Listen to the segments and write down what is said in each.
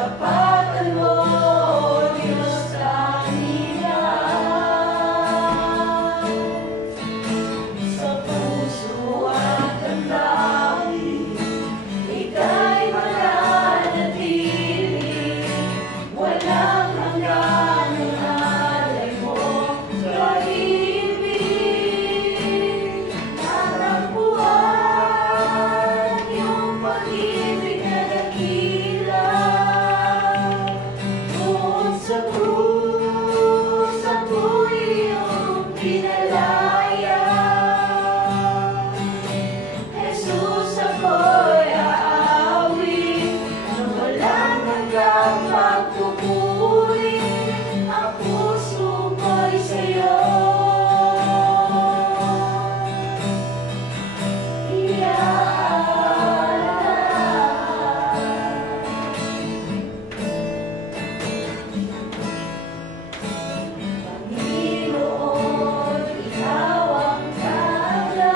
Tapatan mo, Diyos, kanila. Sa puso at damdamin, ika'y mananatili. Walang hanggan ang alay mo sa ibig. Natagpuan yung pag-ibig na dakila. Doon sa krus, ako'y iyong pinalaya. Jesus, ako'y aawit nang walang hanggang pagpupuri. Ang puso ko'y sa'yo. Panginoon, ikaw ang kagalakan.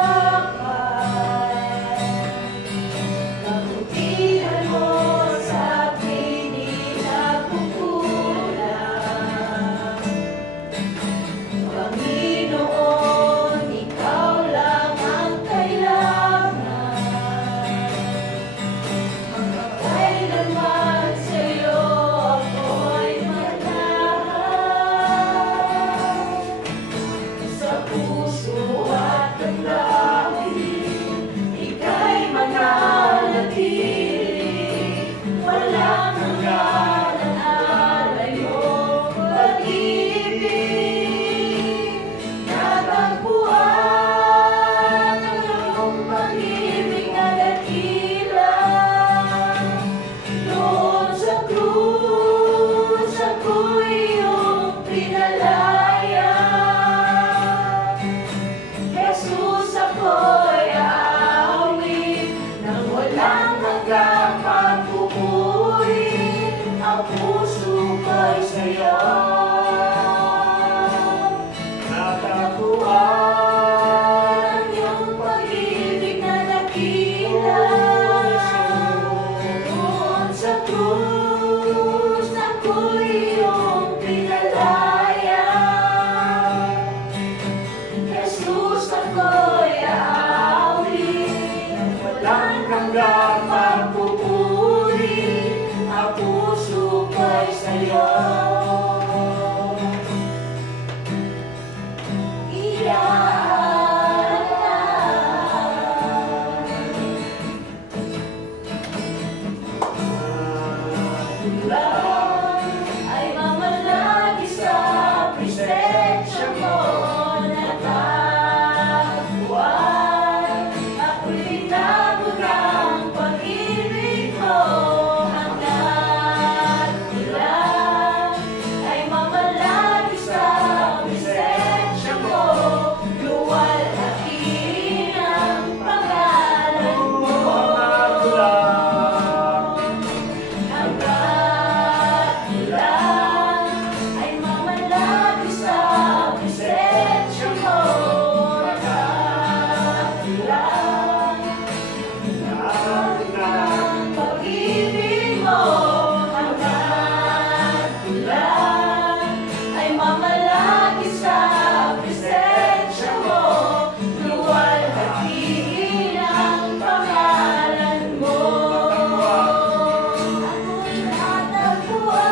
Kabutihan mo sa pinagkukulang. Panginoon, ikaw lang ang kailangan. Magpakailanman sa'yo ako'y manahan. Sa puso at damdamin, ika'y mananatili. Walang hanggan ang alay mo pag-ibig. Natagpuan ang iyong pag-ibig na dakila. Doon sa krus, ako'y iyong pinalaya. Jesus, ako'y aawit nang walang hanggang pagpupuri. Ang puso ko'y sa'yo. Natagpuan ang iyong pag-ibig na dakila. Doon sa krus, ako'y iyong pinalaya. Jesus, ako'y aawit nang walang hanggang pagpupuri. Ang puso ko'y sa'yo. Ay mamalagi sa presensya mo. Natagpuan ako'y tinago ng pag-ibig mo. Hangga't ilan ay mamalagi sa presensya mo. Luwalhatiin ang pangalan mo. Hangga't ilan ay mamalagi sa presensya mo. Hangga't ilan ang pag-ibig mo. Hangga't ilan ay mamalagi sa presensya mo. Luwalhatiin ang pangalan mo. Ako'y natagpuan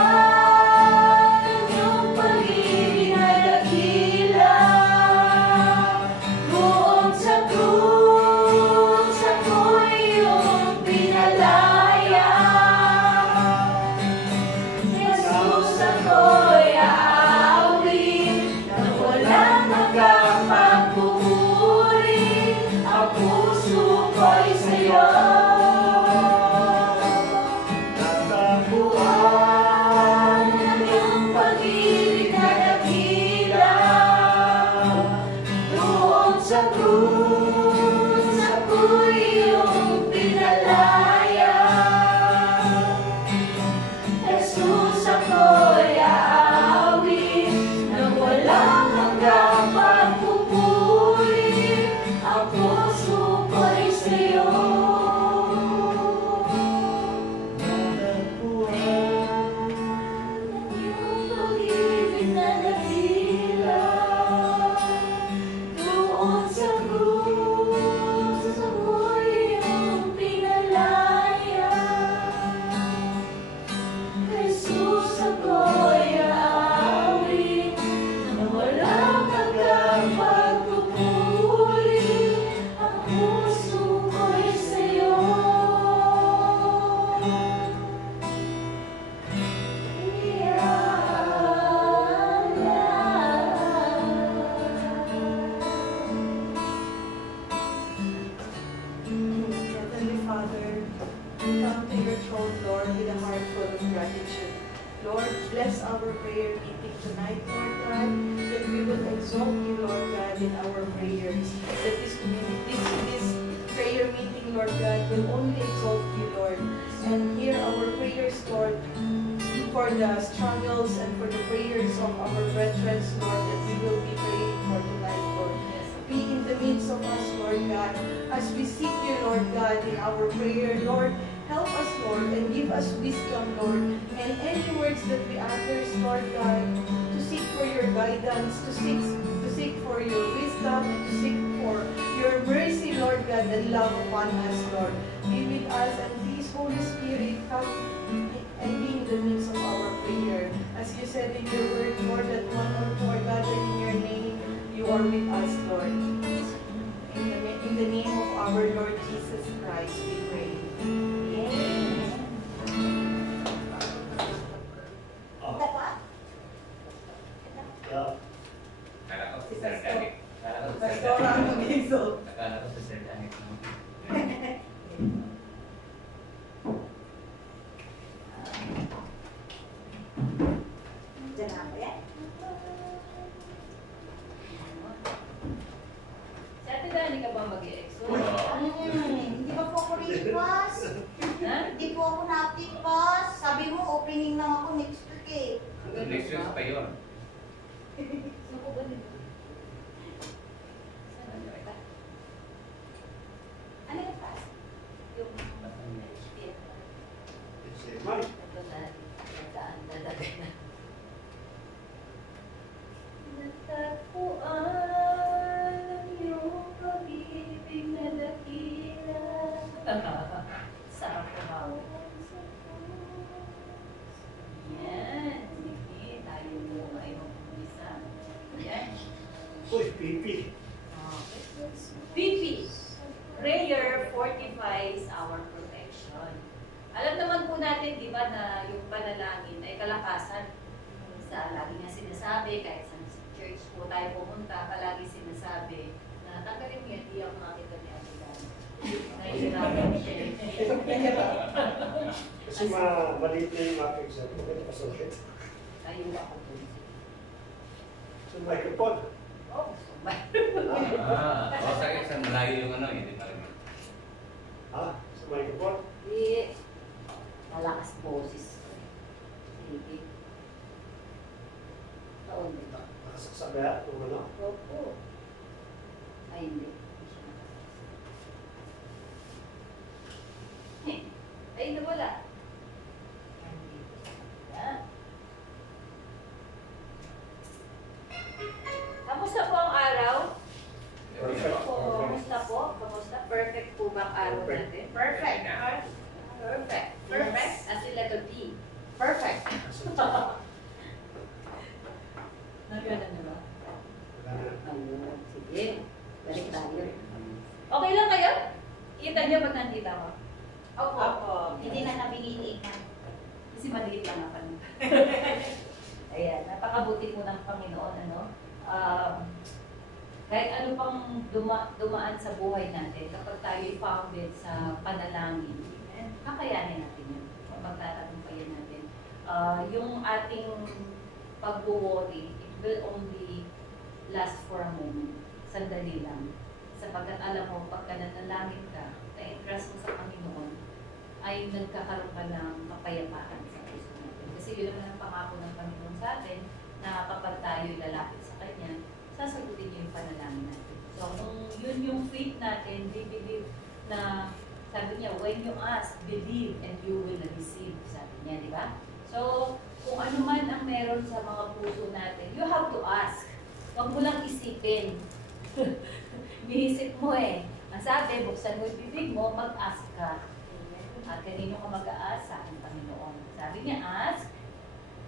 ang iyong pag-ibig na dakila. Doon sa krus, ako'y iyong pinalaya. Jesus, ako'y aawit nang walang hanggang pagpupuri. Ang puso ko'y sa'yo. Natagpuan ang iyong pag-ibig na dakila. Doon sa krus, ako'y iyong pinalaya. Jesus, ako'y aawit nang walang hanggang pagpupuri. Ang puso ko'y sa'yo. Natagpuan Lord, with a heart full of gratitude. Lord, bless our prayer meeting tonight, Lord God, that we will exalt you, Lord God, in our prayers. That this prayer meeting, Lord God, will only exalt you, Lord, and hear our prayers, Lord, for the struggles and for the prayers of our brethren, Lord, that we will be praying for tonight, Lord. Be in the midst of us, Lord God, as we seek you, Lord God, in our prayer, Lord. Help us, Lord, and give us wisdom, Lord, and any words that we utter, Lord God, to seek for your guidance, to seek for your wisdom, and to seek for your mercy, Lord God, and love upon us, Lord. Be with us, and please, Holy Spirit, come and be in the midst of our prayer. As you said in your word, Lord, that one or two are gathered in your name, you are with us, Lord. In the name of our Lord Jesus Christ, we pray. Dani ka ba mag-i-exo? Hindi ba po ako request? Hindi po ako na-request. Sabi mo, opening lang ako next week eh. Next week pa yun. Saan ko ba nito? Saan ano ito? Ano yung fast? Yung HTML. Ma'am, Ito na, nagdaan talaga na. Natagpuan ang iyong pag-ibig na dakila. Sarap ko hawak. Yan. Sige, tayo mo ay mag-umpisa. Yan. uy, pipi. PP. Prayer fortifies our protection. Alam naman po natin, di ba, na yung panalangin ay kalakasan. Sa lagi nga sinasabi, kahit sa church po tayo pumunta, palagi sinasabi na tanggalin mo yan, di ako makita niya. Nahihirapan siya. Kasi maliit na yung aking sa ito kasukit. Ayaw ako po. Sa microphone. Oh, sumay. Sa malayo yung ano, hindi pa rin. Ha? Sa microphone? Di, malakas boses. Sige. Taon, di ba? Nakasaksabi ha? Kung ano? Opo. Ay, hindi. Ay, nawala. Yan. Kamusta po ang araw? Perfect. Kamusta po? Kamusta? Perfect po ba ang araw natin? Perfect. Perfect. Perfect. As in letter B. Perfect. Nagana na ba? Wala na. Ayun. Sige. Balik tayo. Okay lang kayo? Kita niyo pag nandito ako? Opo. Hindi na kami iniikan. Kasi maliit lang ako. Ayan, napakabuti po ng Panginoon, ano? Kahit ano pang dumaan sa buhay natin, kapag tayo'y founded sa panalangin, kakayanin natin yun. Magtatagumpayan natin. Yung ating pag-worry, it will only last for a moment. Sandali lang. Sapagkat alam mo, pagka nanalangin ka, na-entrust mo sa Panginoon, ay nagkakaroon ka ng kapayapaan sa puso natin. Kasi yun naman ang pangako ng Panginoon sa atin, na kapag tayo'y lalapit sa Kanya, sasagutin niya yung panalangin natin. So, kung yun yung faith natin, we believe na, sabi niya, when you ask, believe, and you will receive, sabi niya, di ba? So, kung ano man ang meron sa mga puso natin, you have to ask. Huwag mo lang isipin. Bihisip mo eh. Ang sabi, buksan mo yung bibig mo, mag-ask ka. At kanino ka mag-aasa? Ang Panginoon. Sabi niya, ask,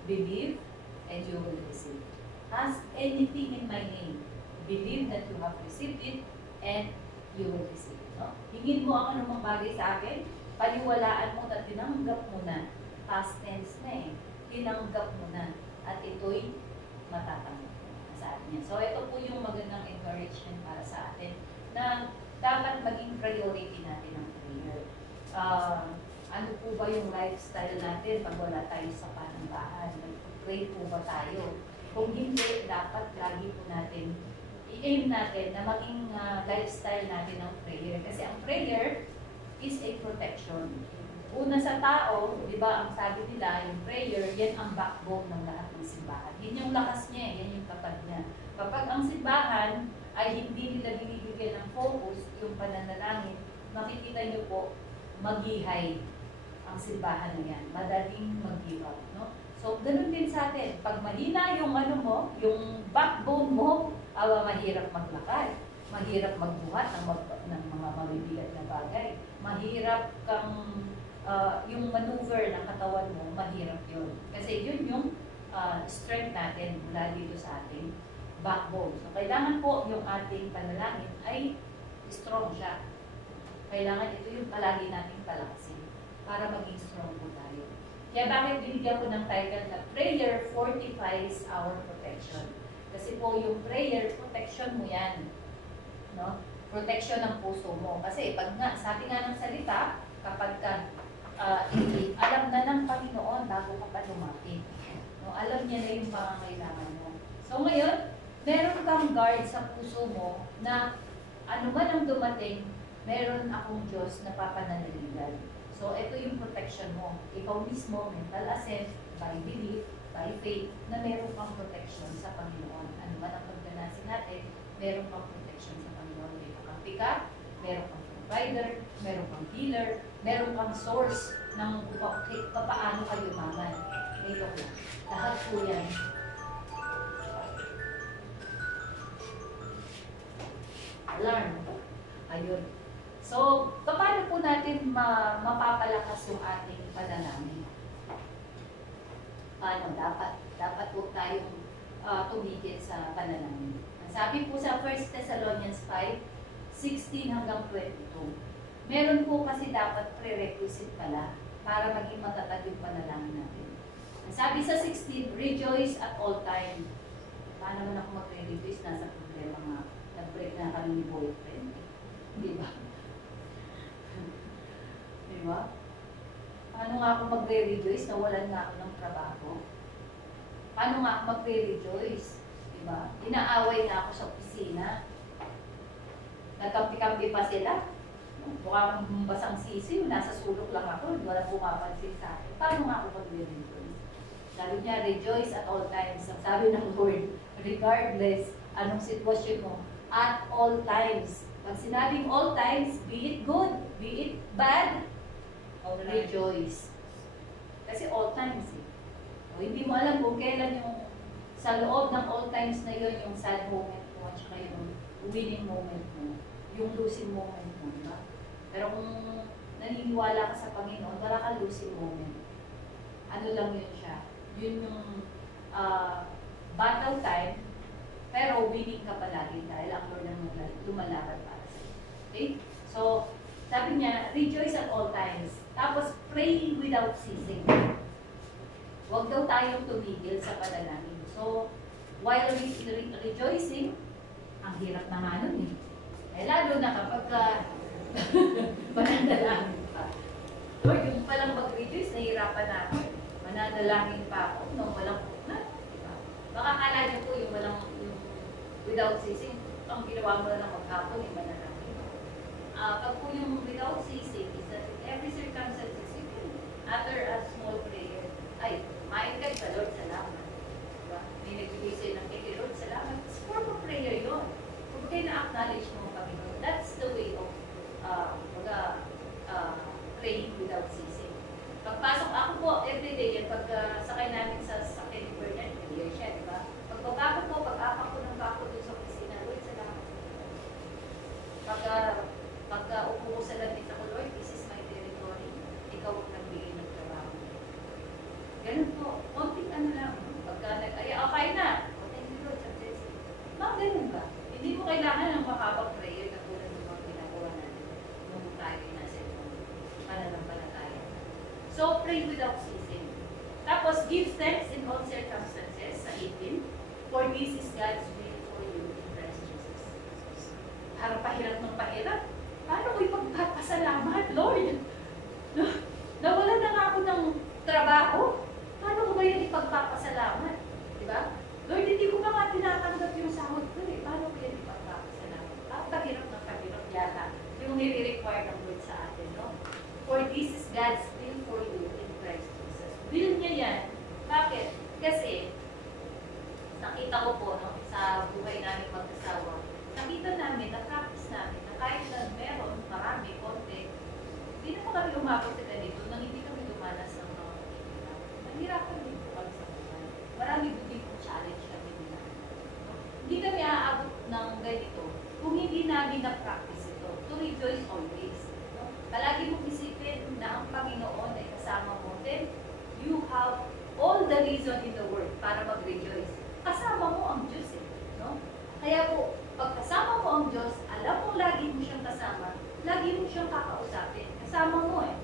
believe, and you will receive. Ask anything in my name. Believe that you have received it, and you will receive it. No? Hingin mo ang anumang bagay sa akin, paniwalaan mo na tinanggap mo na. Past tense na eh. Tinanggap mo na. At ito'y matatanggap mo. Sabi niya. So, ito po yung magandang encouragement para sa atin na dapat maging priority natin ang prayer. Ano po ba yung lifestyle natin pag wala tayo sa panambahan? Nag-pray po ba tayo? Kung hindi, dapat lagi po natin i-aim natin na maging lifestyle natin ang prayer. Kasi ang prayer is a protection. Una sa tao, di ba, ang sabi nila, yung prayer, yan ang backbone ng lahat ng simbahan. Yan yung lakas niya, yan yung kapag niya. Kapag ang simbahan ay hindi nila binibigyan ng focus, yung pananalangin, makikita niyo po, maghihay ang simbahan na yan. Madaling mag-give up, no? So, ganun din sa atin. Pag mahina yung ano mo, yung backbone mo, mahirap maglakad. Mahirap magbuhat ng mga mabibigat na bagay. Mahirap kang, yung maneuver ng katawan mo, mahirap yun. Kasi yun yung strength natin mula dito sa ating backbone. So, kailangan po yung ating panalangin ay strong siya. Kailangan ito yung palagi nating palakasin para maging strong po tayo. Kaya bakit binigyan ko ng title na Prayer Fortifies Our Protection? Kasi po yung prayer, protection mo yan. No? Protection ng puso mo. Kasi pag nga, sabi nga ng salita, kapag ka, alam na ng Panginoon bago ka pa lumapit. No? Alam niya na yung pangangailangan mo. So ngayon, meron kang guard sa puso mo na ano man ang dumating, meron akong Diyos na papanaliligan. So, ito yung protection mo. Ikaw mismo, mental assent, by belief, by faith, na meron kang protection sa Panginoon. Ano man ang pagdanasin natin, meron kang protection sa Panginoon. Meron kang pick-up, meron kang provider, meron kang healer, meron kang source ng paano kayo maman. Meron lang. Lahat po yan. Alarm. Ayun. So, paano po natin mapapalakas yung ating panalangin? Paano? Dapat po tayong tumigil sa panalangin. Sabi po sa 1 Thessalonians 5:16 hanggang 22. Meron po kasi dapat prerequisite pala para maging matatag yung panalangin natin. Sabi sa 16, rejoice at all time. Paano man ako magre-rejoice? Nasa problema nga. Nag-break na kami ni boyfriend. Di ba? Diba? Paano nga ako magre-rejoice na walan nga ako ng trabaho? Paano nga ako magre-rejoice? Diba? Inaaway nga ako sa opisina. Nagkampi-kampi pa sila. Mukha akong basang sisiw, nasa sulok lang ako, wala pumapansin sa akin. Paano nga ako magre-rejoice? Sabi niya, rejoice at all times. Ang sabi ng Lord, regardless anong sitwasyon mo, at all times. Pag sinabing all times, be it good, be it bad, rejoice. Kasi all times eh. O, hindi mo alam kung kailan yung sa loob ng all times na yun, yung sad moment mo at saka yung winning moment mo, yung losing moment mo, diba? Pero kung naniniwala ka sa Panginoon, wala kang losing moment. Ano lang yun siya? Yun yung battle time, pero winning ka palagi dahil ang Lord ang lumalaban para sa'yo. Okay? So, sabi niya, rejoice at all times. Tapos, praying without ceasing. Huwag daw tayong tumigil sa panalangin. So, while rejoicing, ang hirap na nga nun eh. Eh, lalo na kapag mananalangin pa. Lord, yung palang mag-rejoice, nahihirapan na ako. Mananalangin pa ako nung walang na. Diba? Baka kala niyo po yung walang, yung without ceasing, ang ginawa mo na ng maghapon, yung mananalangin. Pag po yung without ceasing is that in every circumstances, you can utter a small prayer. Ay, kumain ka sa Lord, salamat. Diba? May nagbigay sa'yo ng kay Lord, salamat. It's form of prayer yun. Kung kayo na-acknowledge mo, Panginoon, that's the way of praying without ceasing. Pagpasok ako po, everyday, yan, pag sakay namin sa sakay ni Bernard, prayer siya, diba? Pagpapako po, pag-apak ko ng bako dun sa opisina, Lord, salamat. Pagka upo ko sa lamit ako, Lord, this is my territory. Ikaw ang nagbigay ng trabaho. Ganun po. Konting ano lang. Pagka okay na. O, thank you, Lord. Mga ganun ba? Hindi mo kailangan ng makabang prayer na tulad ng mga ginagawa natin nung tayo nasa pananampalataya. So, pray without ceasing. Tapos, give thanks in all circumstances sa 18. For this is God's will for you in Christ Jesus. Harap pahirap ng pahirap. Paano ko ipagpapasalamat, Lord? No ng trabaho, paano ko ba yun ipagpapasalamat? Di ba? Lord, hindi ko pa nga tinatanggap yung sahod ko eh. Paano ko yun ipagpapasalamat? Pahirap ng pahirap yata yung nire-require ng Lord sa atin, no? For this is God's will for you in Christ Jesus. Will niya yan. Bakit? Kasi, nakita ko po, no, sa buhay namin mag-asawa, nakita namin, na-practice namin, na kahit na meron, marami, konti, hindi na kami umabot sa ganito, nang hindi kami dumanas ng mga pagkikita. Nahirapan din po kami sa buhay. Marami din po challenge kami nila. No? Hindi kami aabot ng ganito kung hindi namin na-practice ito. To rejoice always. No? Palagi mong isipin na ang Panginoon ay kasama mo. Then, you have all the reason in the world para mag-rejoice. Kasama mo ang Diyos eh. No? Kaya po, pag kasama mo ang Diyos, alam mo lagi mo siyang kasama, lagi mo siyang kakausapin. Kasama mo eh.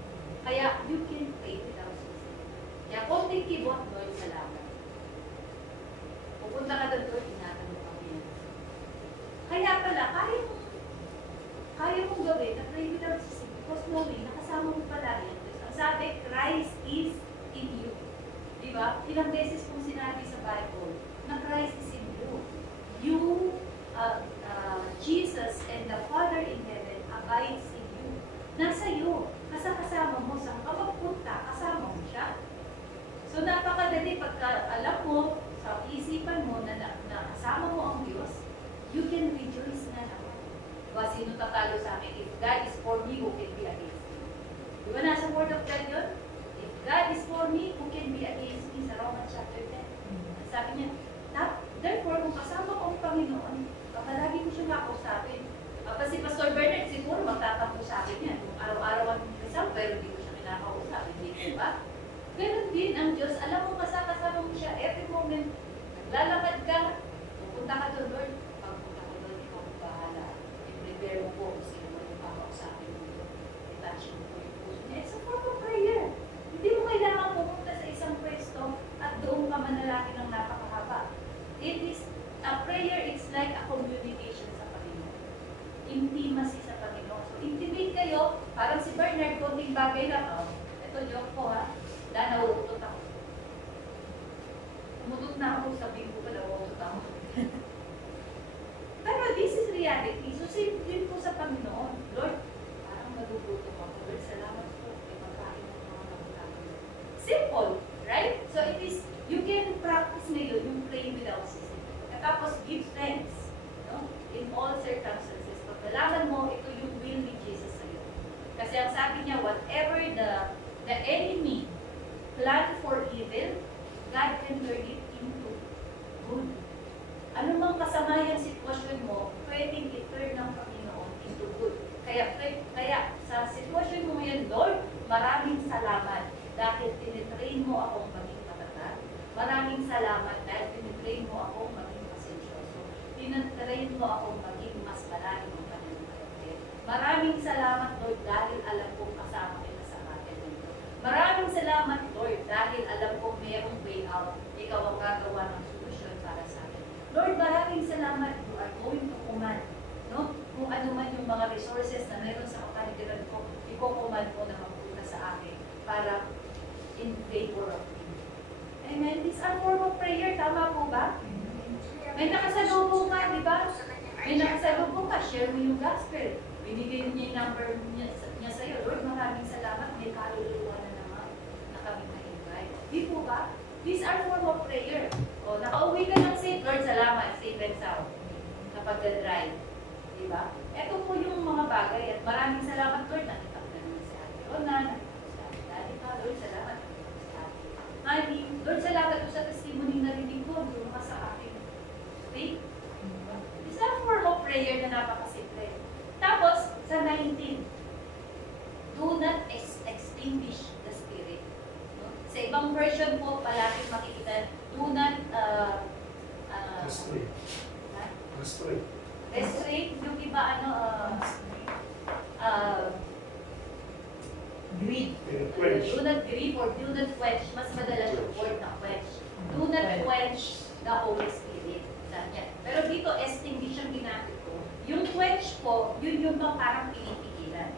Kaya you can pray without ceasing. Kaya konting kibot, Lord, salamat. Pupunta ka doon, Lord, ingatan mo kami. Kaya pala, kaya mong gawin na pray without ceasing because knowing, nakasama mo pala yan. Ang sabi, Christ is in you. Diba? Ilang beses kong sinabi sa Bible na Christ is in you. You, Jesus and the Father in heaven abides in you. Nasa iyo. Kasama mo. Saan ka magpunta, kasama mo siya. So napakadali pagka alam mo, sa isipan mo na kasama mo ang Diyos, you can rejoice na naman. Diba? Sino tatalo sa akin? If God is for me, who can be against me? Diba nasa Word of God yun? If God is for me, who can be against me? Sa Romans chapter 10. Sabi niya, therefore, kung kasama ko ang Panginoon, lagi ko siyang makausapin. Si Pastor Bernard, siguro magtatampo sa akin yan. Kung araw-araw ang kasama, pero hindi ko siya kinakausapin. Hindi ba? Ganun din ang Diyos. Alam mo, kasama mo siya every moment. Naglalakad ka, pupunta ka doon, Lord. Pagpunta ko doon, ikaw ang bahala. I-prepare mo po kung sino mo yung kakausapin mo doon. I-touch mo po yung puso niya. It's a form of prayer. Hindi mo kailangan pumunta sa isang pwesto at doon ka manalangin ng napakahaba. It is a prayer, it's like a communication sa Panginoon. Intimacy sa Panginoon. So, intimate kayo, parang si Bernard, konting bagay lang. Ito, joke ko ha. Dahil nauutot ako. Umutot na ako, sabihin ko pa, nauutot ako. Pero this is reality. So, same din po sa Panginoon. Lord, parang nagugutom ako. Lord, salamat po. May pagkain ng mga kapatid. Simple, right? So, it is, you can practice ngayon yung praying without ceasing. Tapos, give thanks, no? In all circumstances. Pag nalaman mo, ito yung will ni Jesus sa'yo. Kasi ang sabi niya, whatever the enemy plan for evil, God can turn it into good. Ano mang kasama yung sitwasyon mo, pwedeng i-turn ng Panginoon into good. Kaya sa sitwasyon mo ngayon, Lord, maraming salamat dahil tinitrain mo akong maging matatag. Maraming salamat dahil tinitrain mo akong maging tinatrain mo akong maging mas malalim ang pananampalataya. Maraming salamat, Lord, dahil alam kong kasama kita sa atin nito. Maraming salamat, Lord, dahil alam kong mayroong way out. Ikaw ang gagawa ng solusyon para sa atin. Lord, maraming salamat. You are going to command. No? Kung ano man yung mga resources na meron sa kapaligiran ko, iko-command mo na magpunta sa akin para in favor of me. Amen. This is a form of prayer. Tama po ba? May nakasalubong ka, di ba? May nakasalubong ka, share mo yung gospel. Binigay niya yung number niya sa'yo. Lord, maraming salamat. May kaluluwa na naman na kami na-invite. Di po ba? These are form of prayer. O, nakauwi ka ng safe. Lord, salamat. Safe and sound. Kapag drive. Di ba? Ito po yung mga bagay. At maraming salamat, Lord. Nakita ko na naman si Ate Rona. Nakita ko si Ate Daddy pa. Lord, salamat. Nakita ko si Ate Honey. Lord, salamat po sa testimony na rinig ko. Yung mga sa akin. Okay? It's a form of prayer na napakasimple. Tapos, sa 19, do not extinguish the spirit. No? Sa ibang version po, palagi makikita, do not restrain. Yung iba, Greed. do not grieve or do not quench. Mas madalas yung word na quench. Do not quench the Holy Spirit. Pero dito, extinguish ang ginamit ko. Yung quench po, yun yung parang pinipigilan.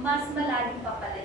Mas malalim pa pala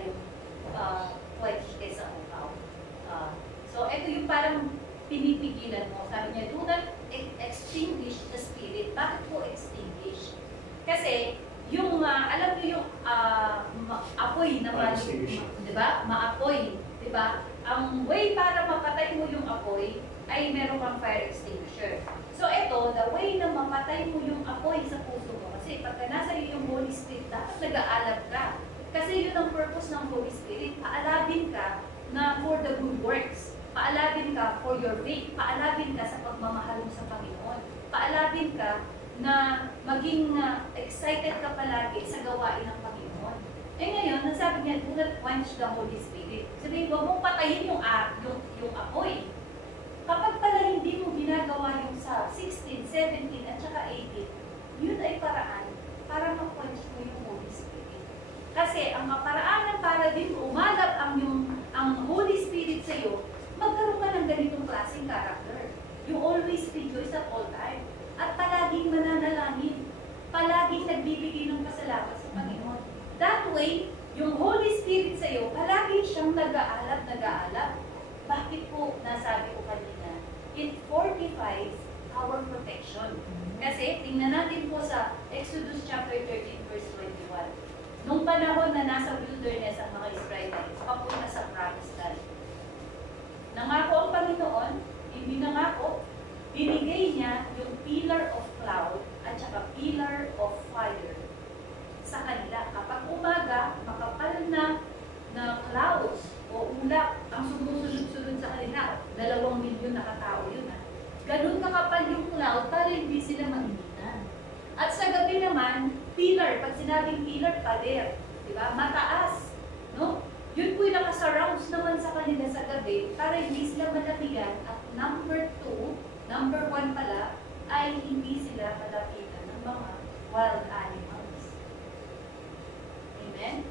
ba? Maapoy, di ba? Ang way para mapatay mo yung apoy ay meron kang fire extinguisher. So ito, the way na mapatay mo yung apoy sa puso mo, kasi pagka nasa iyo yung Holy Spirit, dapat nag-aalab ka. Kasi yun ang purpose ng Holy Spirit. Paalabin ka na for the good works. Paalabin ka for your faith. Paalabin ka sa pagmamahal mo sa Panginoon. Paalabin ka na maging excited ka palagi sa gawain ng Panginoon. Eh ngayon, nasabi niya, do not quench the Holy Spirit. Sabihin, huwag mong patayin yung apoy. Kapag pala hindi mo ginagawa yung sa 16, 17, at saka 18, yun ay paraan para ma-quench mo yung Holy Spirit. Kasi ang kaparaanan para din umalap ang Holy Spirit sa iyo, magkaroon ka ng ganitong klaseng character. You always rejoice at all time. At palaging mananalangin. Palaging nagbibigay ng pasalamat sa Panginoon. That way, yung Holy Spirit sa iyo, palagi siyang nag-aalab. Bakit po, nasabi ko kanina, it fortifies our protection. Kasi, tingnan natin po sa Exodus chapter 13, verse 21. Nung panahon na nasa wilderness ang mga Israelites, papunta sa Promised Land. Nangako ang Panginoon, hindi nangako, binigay niya yung pillar of cloud at saka pillar of fire sa kanila. Kapag umaga, makapal na clouds o ulap ang sumusunod-sunod sa kanila. 2 milyon na katao yun. Ganun kakapal yung cloud para hindi sila mahinitan. At sa gabi naman, pillar. Pag sinabing pillar, pader. Diba? Mataas. No? Yun po yung nakasurrounds naman sa kanila sa gabi para hindi sila malapigan. At number 1 pala, ay hindi sila malapigan ng mga wild animals. Amen?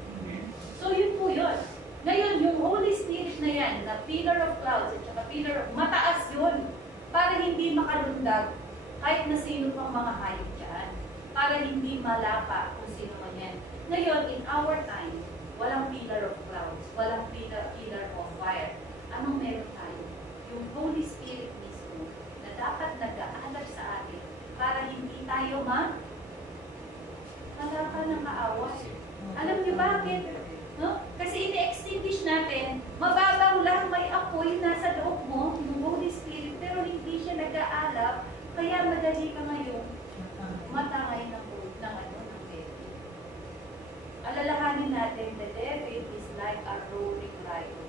So yun po yun. Ngayon, yung Holy Spirit na yan, na pillar of clouds at saka pillar of mataas yun para hindi makalundag kahit na sino pang mga hayop dyan. Para hindi malapa kung sino man yan. Ngayon, in our time, walang pillar of clouds, walang pillar of fire. Anong meron tayo? Yung Holy Spirit mismo na dapat nag-aalab sa atin para hindi tayo malapa ng kaaway. Alam niyo bakit? No? Kasi ini-extinguish natin, mababaw lang may apoy nasa loob mo, yung Holy Spirit, pero hindi siya nag-aalab, kaya madali ka ngayon matangay ng devil. Alalahanin natin, the devil is like a roaring lion.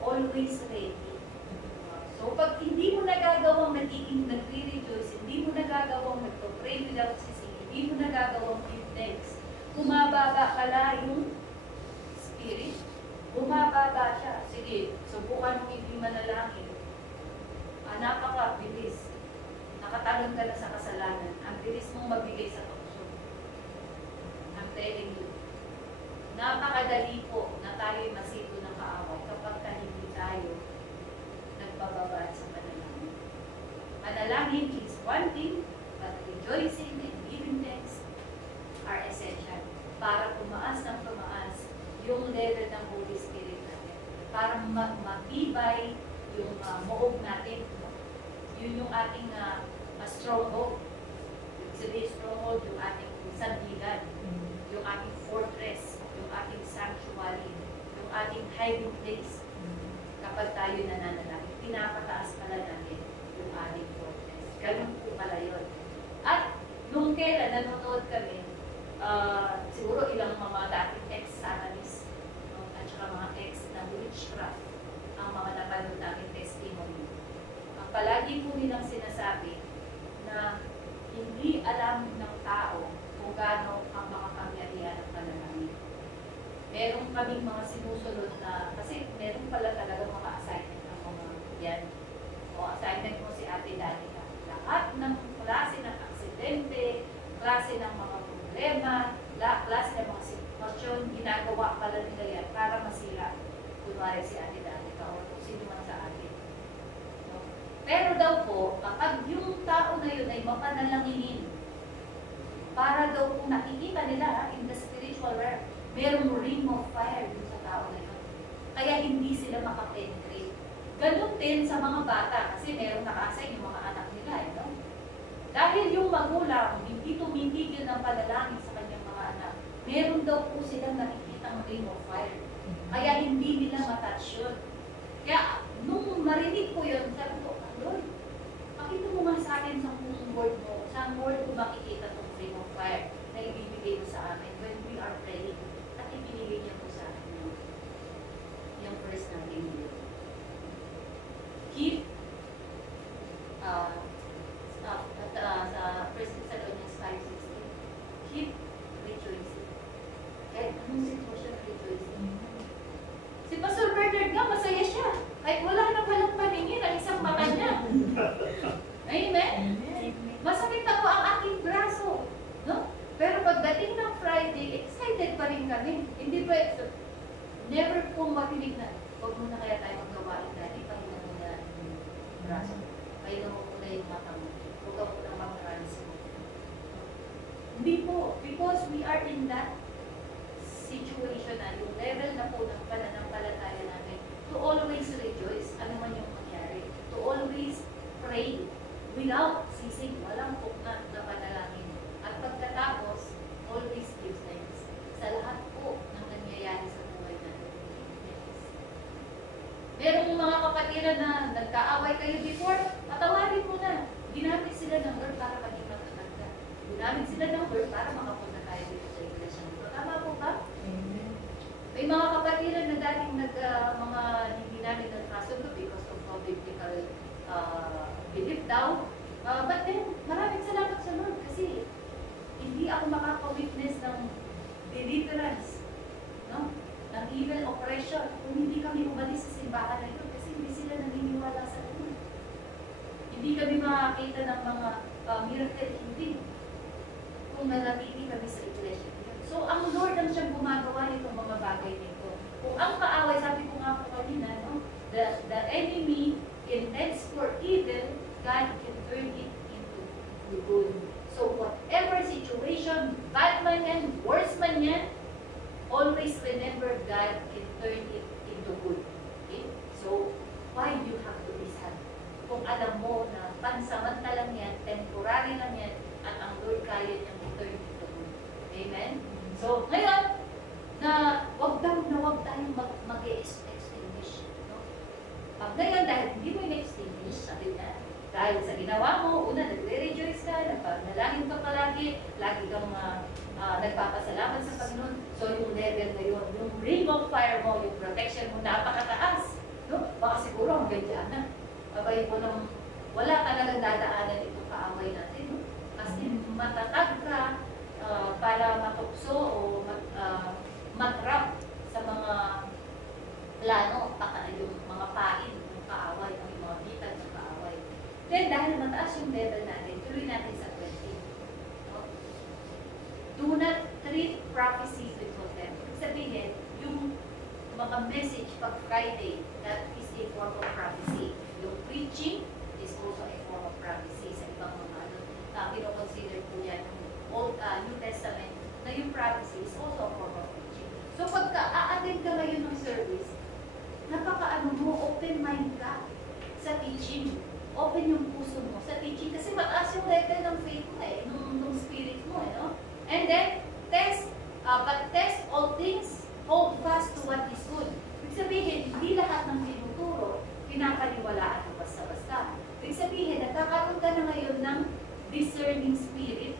Always ready. So, pag hindi mo nagagawang nagre-rejoice, hindi mo nagagawang nagpo-pray without ceasing, hindi mo nagagawang give thanks, bumababa pala yung spirit. Bumababa siya. Sige, subukan mo hindi manalangin. Napakabilis. Nakatalon ka na sa kasalanan. Ang bilis mong mabigay sa tukso. I'm telling you. Napakadali po na tayo'y masito ng kaaway kapag hindi tayo nagbababa sa panalangin. Panalangin is one thing, but rejoicing and giving thanks are essential para tumaas ng tumaas yung level ng Holy Spirit natin. Para matibay yung moob natin. Yun yung ating stronghold. Sabihin stronghold, yung ating sandigan, yung ating fortress, yung ating sanctuary, yung ating hiding place. Kapag tayo nananalangin, pinapataas pala natin yung ating fortress. Ganun po pala yun. At nung kailan nanonood kami, siguro ilang mga dating ex-Satanis, no? At saka mga ex na witchcraft, ang mga napanood namin testimony. Ang palagi po nilang sinasabi na hindi alam ng tao kung gaano ang makapangyarihan ng panalangin. Meron kaming mga sinusunod na, kasi meron pala talaga mga assignment ng mga yan. O assignment mo si Ate Danica. Lahat ng klase ng aksidente, klase ng mga problema, klase ng mga sitwasyon, ginagawa pala nila yan para masira. Kunwari si Ate Danica o kung sino man sa atin. No? Pero daw po, kapag yung tao na yun ay mapanalanginin, para daw kung nakikita nila in the spiritual realm, merong ring of fire dun sa tao na yun. Kaya hindi sila makapenetrate. Ganun din sa mga bata, kasi merong naka-assign yung mga anak nila. No? Dahil yung magulang, hindi tumitigil ng panalangin sa kanyang mga anak, meron daw po silang nakikitang ring of fire. Kaya hindi nila matouch yun. Kaya, nung marinig ko yun, sabi ko, Lord, pakita mo nga sa akin sa word mo, sa word ko makikita itong flame of fire na ibibigay mo sa amin when we are praying. At ibinigay niya po sa akin yung first natin yun. Keep sa 1 Thessalonians 5:16, keep rejoicing. Kahit anong sitwasyon, rejoicing. Si Pastor Bernard nga, masaya siya. Kahit walang paningin ang isang mata niya. Amen? Masakit ako ang aking braso. No? Pero pagdating ng Friday, excited pa rin kami. Hindi pa, never pong matinig na, huwag muna kaya tayo maggawain dati, pahinga muna yung braso. Pahinga mo muna yung mata mo. Huwag ka muna mag-transfer. Hindi po, because we are in that situation na yung level na po ng pananampalataya namin to always rejoice, ano man yung mangyari. To always pray without ceasing, walang pukna na panalangin. At pagkatapos, always give thanks sa lahat po ng nangyayari sa buhay natin. Yes. Merong mga kapatiran na nagkaaway kayo before, patawarin mo na. Ginamit sila ng word para maging matatanda. Ginamit sila ng word para makapunta tayo dito sa iglesia. Tama po ba? May mga kapatiran na dating mga hindi namin nagkasundo because of biblical belief daw. But then, maraming salamat sa Lord kasi hindi ako makaka-witness ng deliverance, no? Ng evil oppression kung hindi kami umalis sa simbahan na ito kasi hindi sila naniniwala sa Lord. Hindi kami makakita ng mga miracle healing kung nanatili kami sa iglesia. So, ang Lord ang siyang gumagawa nitong mga bagay nito. Kung ang kaaway, sabi ko nga po kanina, no? The enemy intends for evil, God can turn it into good. So, whatever situation, bad man yan, worse man yan, always remember God can turn it into good. Okay? So, why you have to be sad? Kung alam mo na pansamantalang yan, temporary lang yan, at ang Lord kaya niyang i-turn into good. Amen? So, ngayon, na wag tayong mag-extinguish. No? Ngayon, dahil hindi mo in-extinguish, sabi niya, dahil sa ginawa mo, una, nagre-rejoice ka, nagpanalangin ka palagi, lagi kang nagpapasalamat sa Panginoon. So, yung level na yun, yung ring of fire mo, yung protection mo, napakataas. No? Baka siguro, ang ganyan na. Babay mo nang wala talagang dadaanan itong kaaway natin. No? Kasi matatag ka, para matukso o matrap sa mga plano, yung mga pain ng kaaway, o yung mga bitag ng kaaway. Then, dahil mataas yung level natin, tuloy natin sa 20. No? Do not treat prophecies with contempt. Ibig sabihin, yung mga message pag Friday, that is a form of prophecy. Yung preaching is also a form of prophecy sa ibang mga kino-consider po yan Old New Testament na yung prophecy is also a form of preaching. So pagka a-attend ka ngayon ng service, napaka-ano mo, open mind ka sa teaching. Open yung puso mo sa teaching kasi mataas yung level ng faith mo nung spirit mo no? And then, but test all things, hold fast to what is good. Ibig sabihin, hindi lahat ng tinuturo, pinapaniwalaan mo basta-basta. Ibig sabihin, nagkakaroon ka na ngayon ng discerning spirit.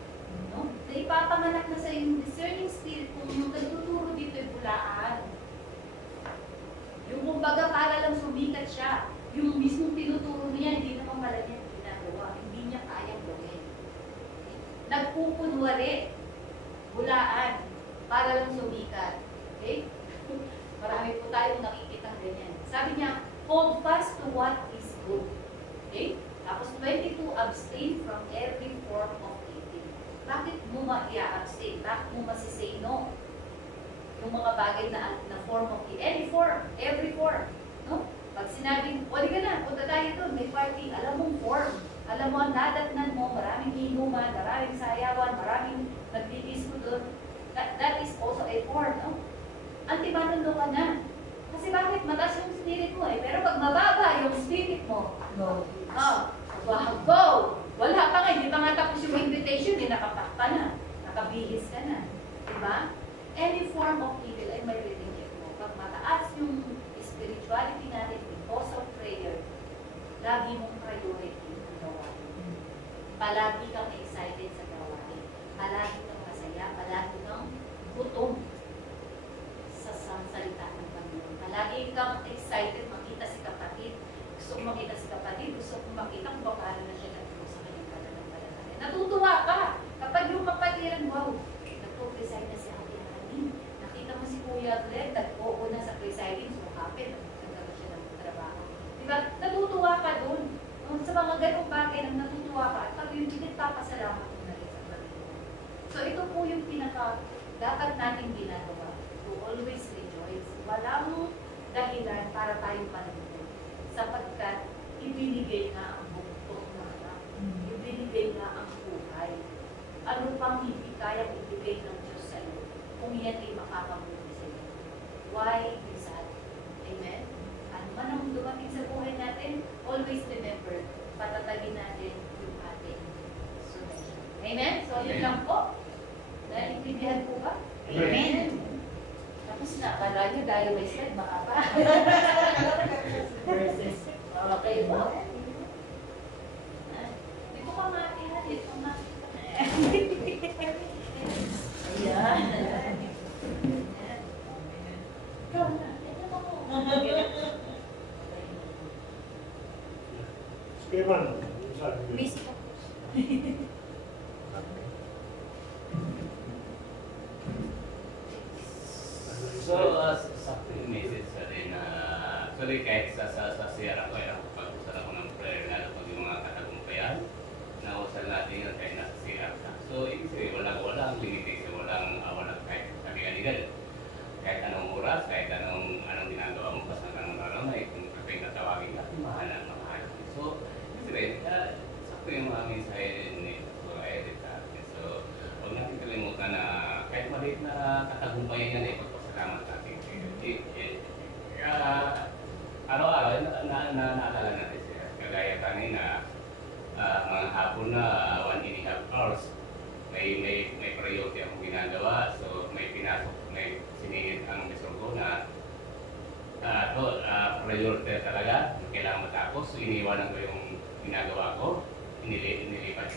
No? Na ipapanganak na sa yung discerning spirit kung yung nagtuturo dito ay bulaan. Yung kumbaga para lang sumikat siya, yung mismong tinuturo niya, hindi naman pala niya ginagawa, hindi niya kayang gawin. Nagpupunwari, bulaan, para lang sumikat. Okay? Marami po tayong nakikita ganyan. Sabi niya, hold fast to what is good. Okay? Tapos 22, abstain from every form of eating. Bakit mo ma-i-abstain? Bakit mo masisay no? Yung mga bagay na form of eating. Any form, every form. No? Pag sinabing, wali ka na, punta tayo doon, may party, alam mong form. Alam mo, ang dadatnan mo, maraming inuman, maraming sayawan, maraming nagdidisco doon. That is also a form, no? Antimanundo ka na. Kasi bakit? Mataas yung spirit mo pero pag mababa yung spirit mo, No. Go! Wala pa nga, hindi pa nga tapos yung invitation, nakapak ka na, nakabihis ka na. Diba? Any form of evil ay may reject mo. Pag mataas lagi kang excited makita si kapatid. Gusto ko makita si kapatid, gusto ko makita kung paano na siya nagtuloy sa kanyang pananampalataya. Natutuwa ka kapag yung kapatiran, wow, nagpo-preside na si Ate Hanin. Nakita mo si Kuya Glenn, nag-oo na sa presiding, sumukapit, nagkaroon siya ng trabaho. Diba? Natutuwa ka dun. Sa mga ganong bagay na natutuwa ka at pag yung pinagpapasalamat mo na rin sa Panginoon. So ito po yung pinaka dapat natin ginagawa. To always rejoice. Walang dahilan para tayong malungkot. Sapagkat ibinigay nga ang bugtong na anak. Ibinigay nga ang buhay. Ano pang hindi kayang ibigay ng Diyos sa iyo kung yan ay makakabuti sa iyo? Why be sad? Amen? Ano man ang dumating sa buhay natin, always remember, patatagin natin yung ating sunod. Amen? So, yun lang po. Naintindihan po ba? Amen. Tapos na, akala nyo dahil may slide, makapa. Verses. Okay po. Hindi ko pa matihan. Hindi ko makita. Ayan. Ikaw na. Ito mo. Spearman, yung sabi mo. Busy po. So, sakto yung message sa rin na actually kahit sa CR ako, pag-usal ako ng prayer, lalo pag yung mga katagumpayan, nausal natin yun kahit nasa CR ka. So, ibig sabihin, walang limitation, walang kahit kaligal-ligal. Kahit anong oras, kahit anong ginagawa mo, basta kang naramay, kung kapag natawagin ka, mahal. So, ibig sabihin, sakto yung mga mensahe ni Pastor Edith sa atin. So, huwag natin kalimutan na kahit maliit na katagumpayan yan, pagpasalamat natin. Araw-araw, naalala natin siya. Kagaya kanina, mga hapon na 1.5 hours, may priority akong ginagawa. So, may pinasok, may siningit ang misyon ko na priority talaga, kailangan matapos. So, iniwanan ko yung ginagawa ko. Lumipat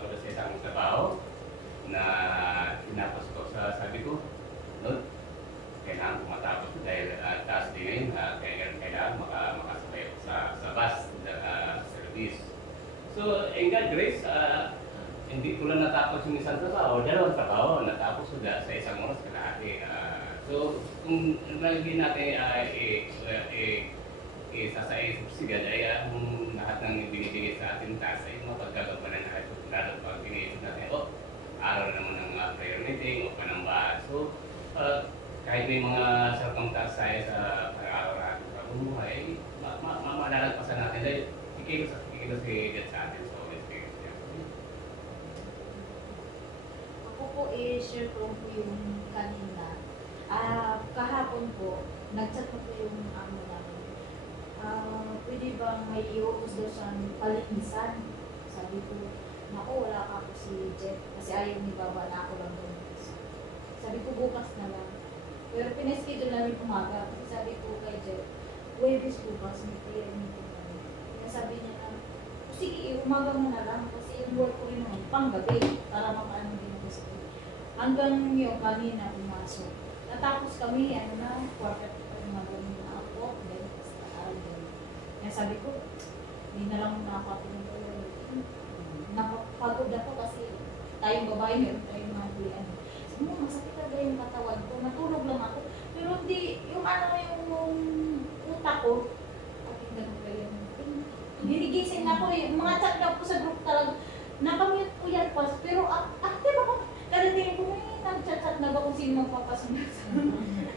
ko sa isang trabaho na tinapos ko sabi ko, Lord, kailangan ko matapos dahil task din ngayon, kailangan makasabay ako sa bus service. So, in God's grace, hindi ko lang natapos yung isang trabaho, dalawang trabaho, natapos ko sa isang oras kalahati. So, kung nalagyan natin subsidyan ay lahat ng binibigay sa ating task ay mapagkagampanan natin. Lalo pag iniisip natin, araw naman ng prayer meeting o panambahan. So, kahit may mga circumstance tayo sa pag-aaral sa buhay, malalagpasan natin dahil ikilos si God sa atin sa Holy Spirit. Ako po i-share ko po yung kanina. Kahapon po, nag-chat ko po yung amo namin. Pwede bang may iutos daw sa palinisan? Sabi ko, naku, wala ka po si Jeff kasi ayaw ni Baba na ako lang doon. Sabi ko, bukas na lang. Pero pinaschedule namin umaga. Kasi sabi ko kay Jeff, Huwebes bukas, may prayer meeting kami. Kaya sabi niya na, sige, umaga mo na lang. Kasi yung work ko rin naman, pang gabi, para makaano din ako sa gabi. Hanggang yung kanina pumasok. Natapos kami, quarter pa yung magaling na ako. Then, kaya sabi ko, hindi na lang nakapagod. Napapagod ako kasi tayong babae, meron tayong mga bulian. Sabi mo, masakit talaga yung katawan ko. Natulog lang ako. Pero hindi, yung utak ko, pakinggan ko kayo. Ginigising na ako eh. Mga chat na ako sa group talaga. Nakamute ko yan pas. Pero active ako. Kadating ko, may nag-chat-chat na ba kung sino magpapasunod sa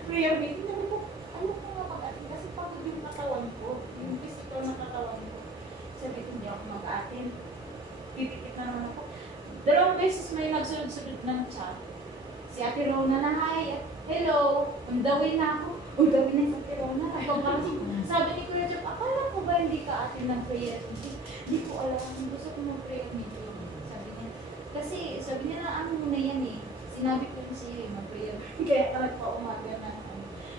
prayer meeting. Sabi ko, ano ko nga mag-atin? Kasi pagod yung katawan ko. Yung physical na katawan ko. Sabi ko, hindi ako mag-atin. Pipikit na naman ako. 2 beses may nagsunod-sunod ng chat. Si Ate Rona na, hi, hello, undawin na ako. Undawin na si Ate Rona. Sabi ni Kuya Jeff, akala ko ba hindi ka atin ng prayer meeting? Hindi ko alam, gusto ko ng prayer meeting. Sabi niya, kasi sabi niya na ano muna yan eh. Sinabi ko sa iyo, mag-prayer. Kaya talaga pa umaga na.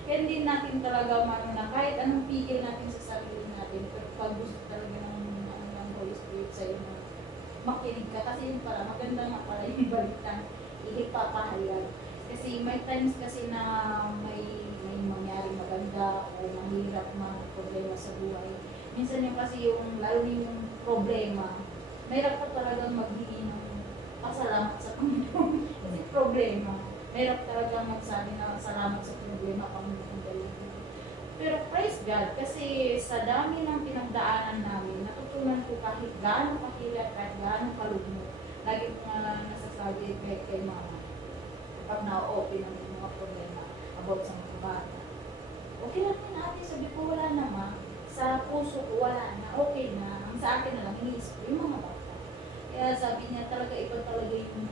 Kaya hindi natin talaga na kahit anong pigil natin sa sarili natin, pero pag gusto talaga ng Holy Spirit sa iyo na makinig ka. Kasi yun pala, maganda nga pala yung balitan. Ipapahayag. Kasi may times kasi na may may mangyari maganda o mahirap man problema sa buhay. Minsan yung kasi yung lalo yung problema, mahirap ka talagang magbigay ng pasalamat sa Panginoon. Kasi problema, mahirap talagang magsabi na salamat sa problema, Panginoon galing. Pero praise God, kasi sa dami ng pinagdaanan namin, natutunan ko kahit gaano kahirap, kahit gaano kalugmok. Lagi ko nga nasasabi kay mama, kapag na-open ang mga problema about sa mga bata. Okay lang yun ate, sabi ko wala naman. Sa puso ko wala na, okay na. Ang sa akin na lang, iniisip ko yung mga bata. Kaya sabi niya talaga, iba talaga yung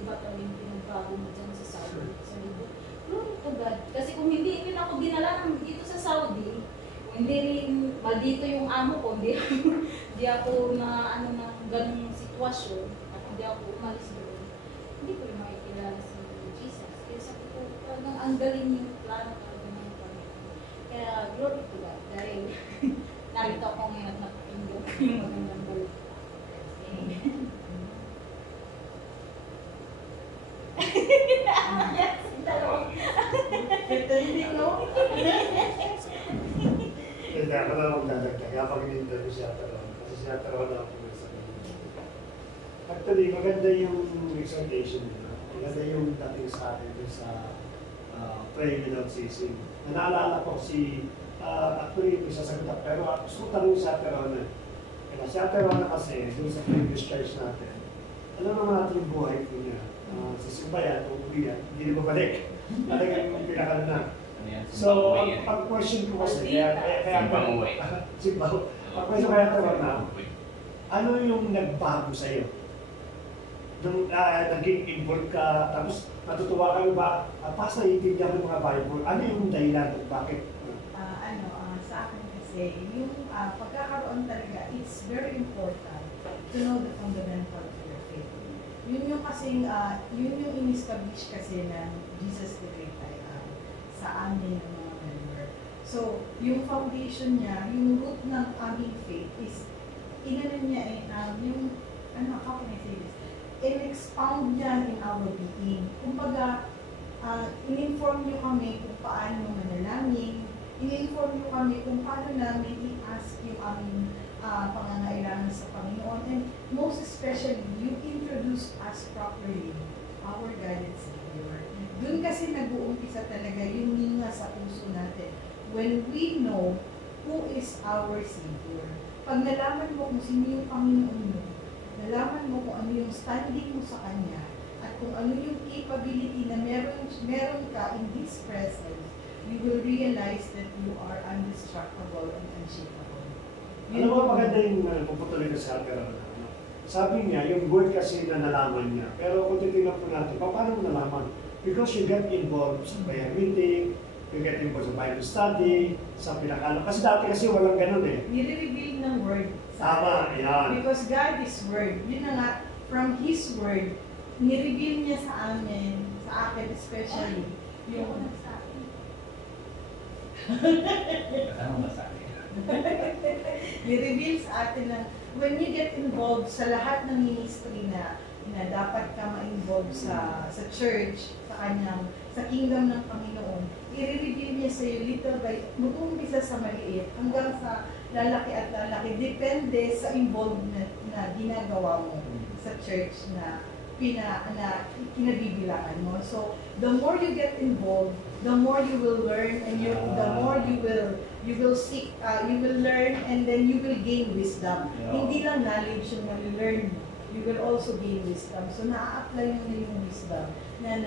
iba talaga yung pinagbago mo dyan sa Saudi. Sabi ko, glory to God. Kasi kung hindi rin ako dinala dito sa Saudi, kung hindi rin dito yung amo ko, hindi ako na ng ganung sitwasyon, at hindi ako umalis doon, hindi ko rin makikilala si Jesus. Kaya sabi ko, talagang ang galing yung plano talaga ng Panginoon. Kaya glory to God. Dahil narito ako ngayon at napakinggan ko yung magandang balita. Yes, dalawa. Pretending, no? Hindi, ako na lang dadagdag. Kaya pag in-interview si Ate Ron, kasi si Ate Ron ako sabi. Actually, maganda yung exhortation nila. Maganda yung dating sa atin sa Pray Without Ceasing. Naalala ko si, actually, may sasagot ako, pero gusto ko tanong si Ate Ron. Kaya si Ate Ron kasi, doon sa previous church natin, alam naman natin yung buhay ko niya. Sa simbayan, uuwi yan, hindi na babalik. Talagang yung pinakal na. So, ang question ko kasi, kaya simbaw. Ang question kaya ito na, ano yung nagbago sa'yo? Nung naging involved ka, tapos natutuwa kayo ba, pas naiintindihan mo yung mga Bible, ano yung dahilan kung bakit? Sa akin kasi, yung pagkakaroon talaga, it's very important to know the fundamental of your faith. Yun yung kasing, yun yung in-establish kasi ng Jesus the Great sa amin ng mga member. So, yung foundation niya, yung root ng aming faith is, inano niya yung, how can I say this? In-expound niya in our being. Kumbaga, in-inform niyo kami kung paano manalangin, in-inform niyo kami kung paano namin i-ask yung aming pangangailangan sa Panginoon. And most especially, you introduce us properly, our guided Savior. Doon kasi nag-uumpisa talaga yung ninga sa puso natin. When we know who is our Savior. Pag nalaman mo kung sino yung Panginoon mo, nalaman mo kung ano yung standing mo sa Kanya, at kung ano yung capability na meron ka in His presence, you will realize that you are indestructible and unshakable. Ano ba maganda yung puputuloy ko sa Ate Ron? Sabi niya, yung word kasi na nalaman niya. Pero kung titignan po natin, paano mo nalaman? Because you get involved sa prayer meeting, you get involved sa Bible study, sa pinakala. Kasi dati kasi walang ganun eh. Nire-reveal ng word Tama, yan. Because God is word. Yun na nga, from His word, nire-reveal niya sa amin, sa akin especially, yung Ano masabi? ni-reveal sa atin na when you get involved sa lahat ng ministry na dapat ka ma-involve sa church, sa kingdom ng Panginoon, i-reveal niya sa iyo little by, mag-umpisa sa maliit hanggang sa lalaki at lalaki, depende sa involvement na ginagawa mo sa church na kinabibilangan mo. So, the more you get involved, the more you will learn, and the more you will seek, you will learn, and then you will gain wisdom. Hindi lang knowledge yung learn mo, you will also gain wisdom. So, na-apply mo na yung wisdom na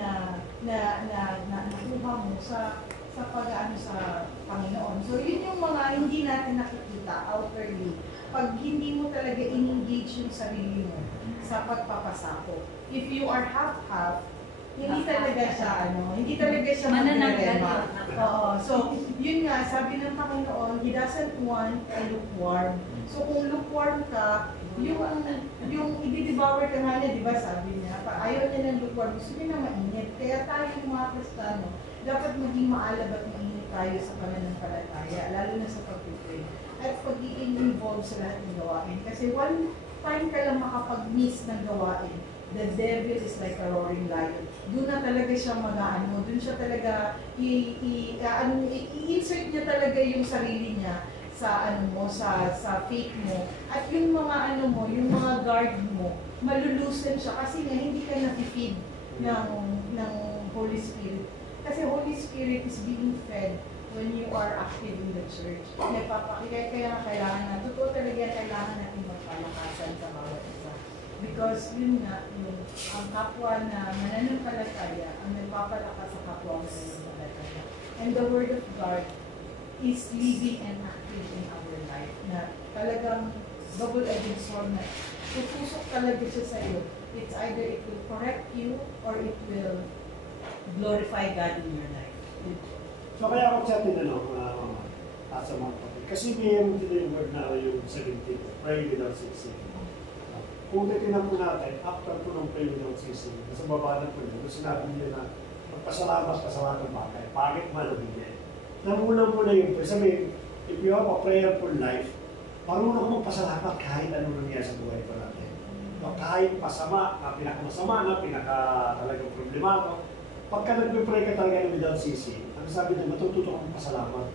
nakuha mo sa pag-ano sa Panginoon. So, yun yung mga hindi natin nakikita outwardly. Pag hindi mo talaga in-engage yung sarili mo sa pagpapasako. If you are half-half, hindi talaga siya magdalema. Oo. So, yun nga, sabi ng Panginoon, He doesn't want a lukewarm. So, kung lukewarm ka, yung i-devour ka nga niya, di ba, sabi niya, ayaw niya ng lukewarm, gusto niya na mainit. Kaya tayo mga Kristiyano, dapat maging maalab at mainit tayo sa pananampalataya, lalo na sa pag-pray. At pagiging involved sa lahat ng gawain. Kasi one time ka lang makapag-miss ng gawain, the devil is like a roaring lion. Doon na talaga siya mag-ano, doon siya talaga i-insert niya talaga yung sarili niya sa ano mo, sa faith mo. At yung mga ano mo, yung mga guard mo, malulusen siya kasi nga hindi ka na-feed ng Holy Spirit. Kasi Holy Spirit is being fed when you are active in the church. Kaya kailangan na, totoo talaga kailangan natin magpalakasan sa bawat isa. Because yun nga, ang kapwa na mananampalataya, ang nagpapalakas sa kapwa mananampalataya. And the Word of God is living and active in our life. Na talagang double-edged sword na tutusok talaga siya sa iyo. It's either it will correct you or it will glorify God in your life. So kaya ako siya tinanong sa mga kapatid. Kasi mayroon din yung word na yung 17, pray without ceasing. Kung titignan po natin, after po ng pray without ceasing, nasa baba na po yun, sinabi niya na magpasalamat ka sa lahat ng bagay, pangit man o hindi. Namulang mo na yung prayer. Sabihin, if you have a prayerful life, marunong ka magpasalamat kahit anong nangyari sa buhay ko natin. Kahit masama, pinakamasama na, talagang problemado, pagka nagpipray ka talaga ng without ceasing, ang sabi niya, matututo kang pasalamat.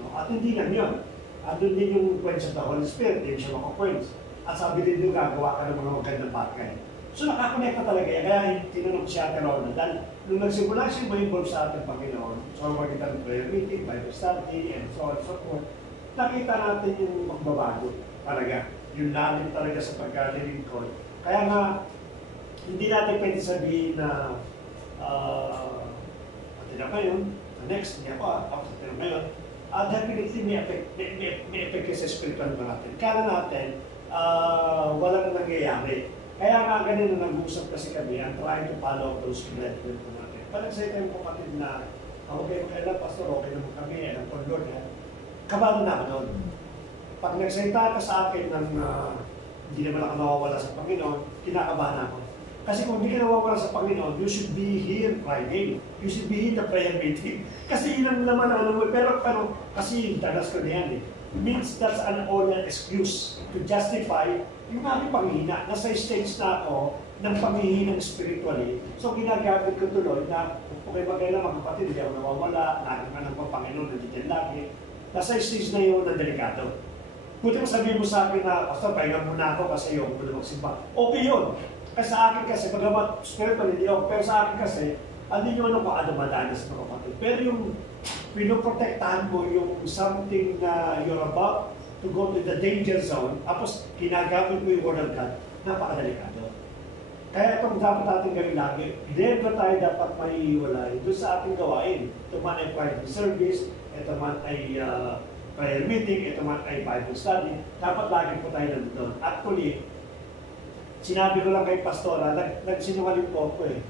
No? At hindi lang yun. Andun din yung points of the Holy Spirit, din siya mga points. At sabi din doon, gagawa ka ng mga magandang bagay. So nakakonect ka talaga yan. Kaya tinanong siya Ronald. Dahil nung nagsimula siya ma-involve sa ating Panginoon, so magkita ng prayer meeting, Bible study, and so on and so forth, nakita natin yung magbabago talaga. Yung lalim talaga sa pagkalilingkod. Kaya nga, hindi natin pwede sabihin na pati na ngayon, next niya pa, tapos pati na ngayon, definitely may effect sa spiritual ba natin. Kaya natin, walang nangyayari. Kaya nga ganun na nag-usap kasi kami, I'm trying to follow those commandments po natin. Parang sa ito yung kapatid na, okay, kailan pastor, okay naman kami, alam ko Lord, kabalo na ako doon. Pag nagsalita ka sa akin ng hindi naman ako nawawala sa Panginoon, kinakabahan ako. Kasi kung hindi ka nawawala sa Panginoon, you should be here Friday. You should be in the prayer meeting. Kasi yun ang naman ang mo. Pero kasi danas ko na yan eh. Means that's an honest excuse to justify yung aking panghihina. Nasa stage na ako ng panghihinang spiritually. So ginagamit ko tuloy na okay bagay lang mga kapatid, hindi ako nawawala, nakaman ng Panginoon, nandiyan lagi. Nasa stage na yun na delikado. Buti mo sabihin mo sa akin na, Pastor, pahinga muna ako kasi yung muna magsimba. Okay yun. Kasi sa akin kasi, pagamat spiritually, hindi ako, pero sa akin kasi, hindi nyo ano ko madanas mga kapatid. Pero yung pinoprotektahan mo yung something na you're about to go to the danger zone, tapos ginagamit mo yung word of God, napakadelikado. Kaya itong dapat natin gawin lagi, never tayo dapat maiiwalay doon sa ating gawain. Ito man ay private service, ito man ay prayer meeting, ito man ay Bible study, dapat lagi po tayo nandun. Actually, sinabi ko lang kay Pastora, nagsinungaling po ako eh.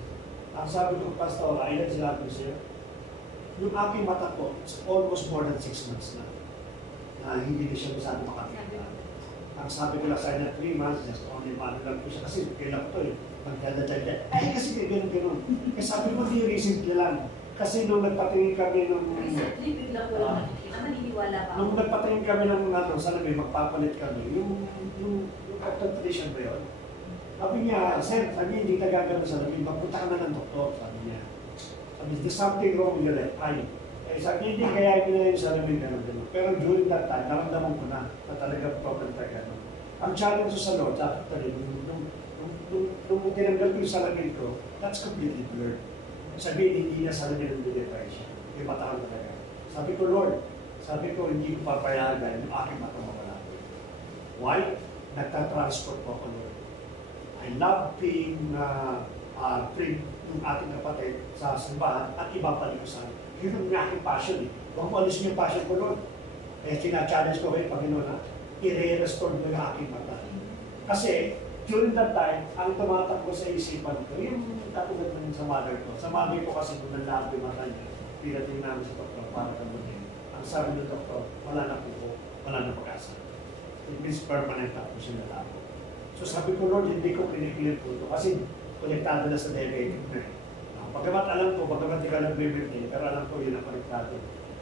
Ang sabi ko, Pastora, ilan sinabi ko siya? Yung aking mata ko, it's almost more than 6 months na hindi na siya masabi makakita. Ang sabi ko lang sa kanya, 3 months, just only man lang po siya. Kasi kailan ko ito eh, magdadadadad. Ay, kasi ganun. Kasi sabi ko, di recent lang. Kasi nung nagpatingin kami nung... bigla ko lang naniniwala pa. Nung nagpatingin kami ng salamin, magpapalit kami, yung Captain Tradition ba yun? Sabi niya, Sir, hindi ka gagawin sa salamin, magpunta ka na ng doktor, sabi niya. Sabi, there's something wrong with your left eye. Eh, sabi, hindi kaya na yung salamin gano'n. Pero during that time, naramdaman ko na talagang problem tayo gano'n. Ang challenge ko sa Lord, actually, nung tinanggal ko yung salamin ko, that's completely blurred. Sabihin, hindi na salamin ng dinitry siya. Yung mata ko talaga. Sabi ko, Lord, hindi ko papayagan yung aking mata mawala. Why? Nagtatransport po ako, Lord. I love being bring yung ating kapatid sa simbahan at ibabalik ko sa akin. Yun ang aking passion eh. Huwag mo alis mo yung passion ko, Lord. Eh, sina-challenge ko kayo, Panginoon, na i-restore mo yung aking mata. Kasi, during that time, ang tumatakbo sa isipan ko, yung katulad naman sa mother ko. Sa mother ko kasi kung nalabo yung mata niya, pinating namin sa doktor para kamunin. Ang sabi ng doktor, wala na po, wala na pag-asa. It means permanent na po siya nalabo. So sabi ko, Lord, hindi ko kinikilip po ito kasi konektado na sa diabetic na. Pagkamat alam ko, pagkamat di ka nag-maintain, pero alam ko yun ang konektado.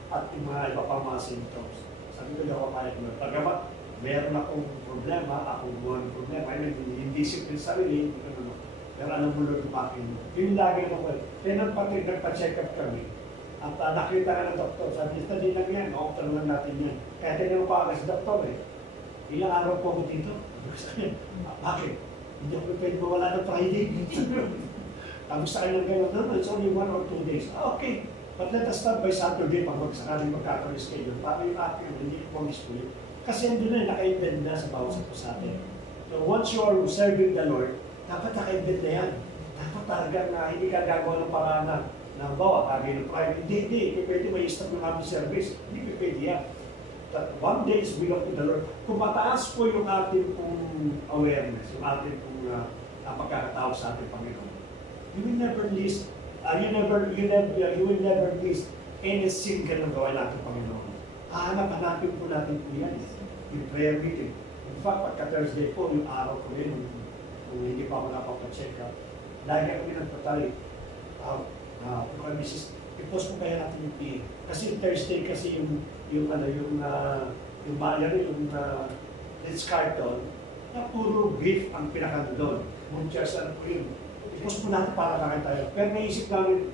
At yung mga iba pang mga symptoms. Sabi ko, hindi ako kaya ko. Pagkamat meron akong problema, akong buwan problema, hindi discipline sa sarili, hindi ko naman. Pero alam mo Lord, umakin mo. Yung lagi naman, kaya nagpa-check up kami. At nakita ka ng doktor, sabi niya, di lang yan, okay lang natin yan. Kaya tinanong ko agad sa doktor ilang araw po ako dito? Bakit? Hindi ako pwede mawala ng Friday. Tapos sa kanyang gano'n, no, it's only 1 or 2 days. Okay, but let us start by Saturday pag sakaling magkakaroon schedule. Para yung ating hindi po mismo. Kasi hindi na, naka-embed na sa bawat sa atin. So once you are serving the Lord, dapat naka-embed na yan. Dapat talaga na hindi ka gagawa ng paraan na bawa, kagay ng Friday. Hindi, pwede may stop ng aming service. Hindi pwede yan. That one day is belong to the Lord. Kung mataas po yung ating pong awareness, yung ating pong pagkakatawag sa ating Panginoon, you will never miss, you will never miss any single na gawa natin Panginoon. Hanapin po natin po yan. Yung prayer meeting. In fact, pagka Thursday po, yung araw ko rin, kung hindi pa ako napapacheck up, lagi kami nagpatay. Mrs. I-post po kaya natin yung PA. Kasi Thursday kasi yung Ritz Carlton, na puro beef ang pinakano doon. Munchas, ano po yun. I-post po natin para kakain tayo. Pero naisip namin,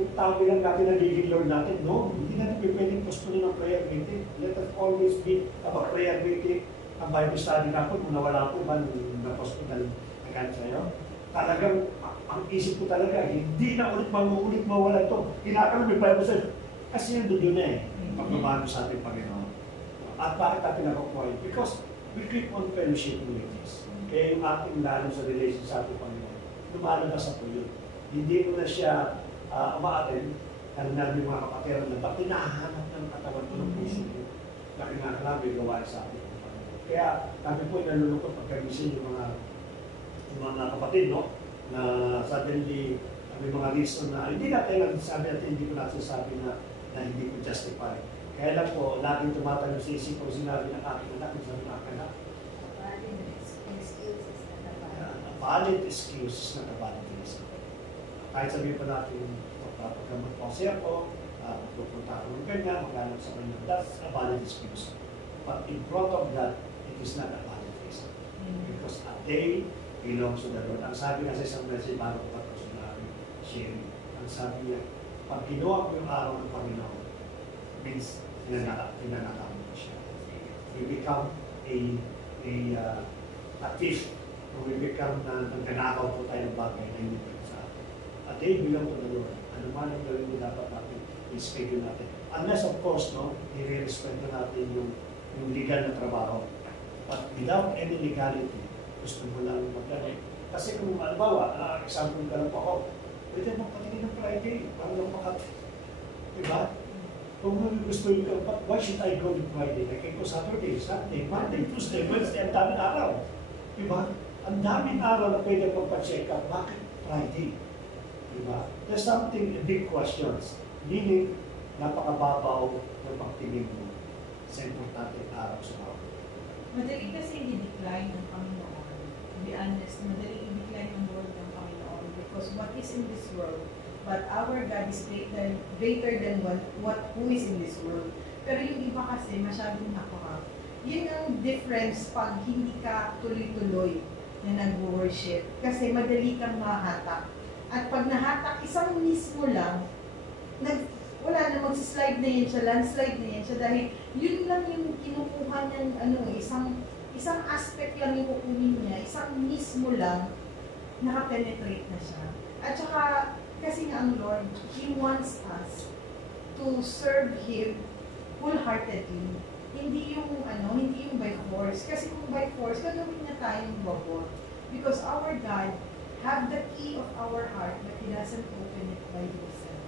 yung tao bilang natin nagiging Lord natin, no, hindi natin pwedeng post po ng prayer meeting. Let us always be about prayer meeting. Ang Bible study na po, kung nawala po ba, na-post po dahil nagkain sa'yo. Talagang, ang isip ko talaga, hindi na ulit mawala ito. Kinakaroon may Bible study. Kasi yun doon na pagmamano sa ating Panginoon. At bakit natin nakukuha yun? Because we keep on fellowship with this. Kaya yung ating lalo sa relation sa ating Panginoon, lumalabas sa po yun. Hindi mo na siya umaatin, kasi namin mga kapatiran na ba't hinahanap ng katawan ko ng puso ko? Laki nga namin gawain sa ating Panginoon. Kaya kami po nalulungkot pagkagisin yung mga kapatid, no? Na suddenly may mga reason na hindi natin sabi natin, hindi ko nasasabi na hindi ko justify. Kaya lang po, laging tumatanong sa isip ko, sinabi ng aking anak, sabi ng aking anak, valid excuses na valid reason. Kahit sabihin pa natin, pagkakamot po siya po, pupunta ako ng ganyan, maghanap sa kanya, that's a valid excuse. But in front of that, it is not a valid reason. Because a day belongs to the Lord. Ang sabi nga sa isang message, bago ko tapos na sharing, ang sabi niya, pag ginawa ko yung araw ng Panginoon, means tinanakaw mo siya. You become a thief, or we become nagkanakaw po tayo ng bagay na hindi pwede sa atin. A day belong to the Lord. Ano man ang gawin mo dapat natin, i-schedule natin. Unless of course, no, i-respect na natin yung legal na trabaho. But without any legality, gusto mo lang maglalay. Kasi kung halimbawa, example ka lang po ako, pwede mo patingin ng Friday, para lang makati. Diba? Kung gusto yung but why should I go to Friday? I can go Saturday, Sunday, Monday, Tuesday, Wednesday, ang daming araw. Diba? Ang daming araw na pwede magpa-check up. Bakit Friday? Diba? There's something, big questions. Meaning, napakababaw ng pagtingin mo sa importante araw sa araw. Madali kasi i-decline ng Panginoon. To be honest, madali i-decline ng word ng Panginoon because what is in this world, but our God is greater than who is in this world. Pero yung iba kasi masyadong nakuha. Yun ang difference pag hindi ka tuloy-tuloy na nag-worship. Kasi madali kang mahatak. At pag nahatak, isang mismo lang, wala na, mag-slide na yan siya, landslide na yan siya dahil yun lang yung kinukuha niyan, isang aspect lang yung kukunin niya, isang mismo lang, nakapenetrate na siya. At saka, kasi nga ang Lord, He wants us to serve Him wholeheartedly. Hindi yung by force. Kasi kung by force, gagawin na tayong robot. Because our God have the key of our heart, but He doesn't open it by Himself.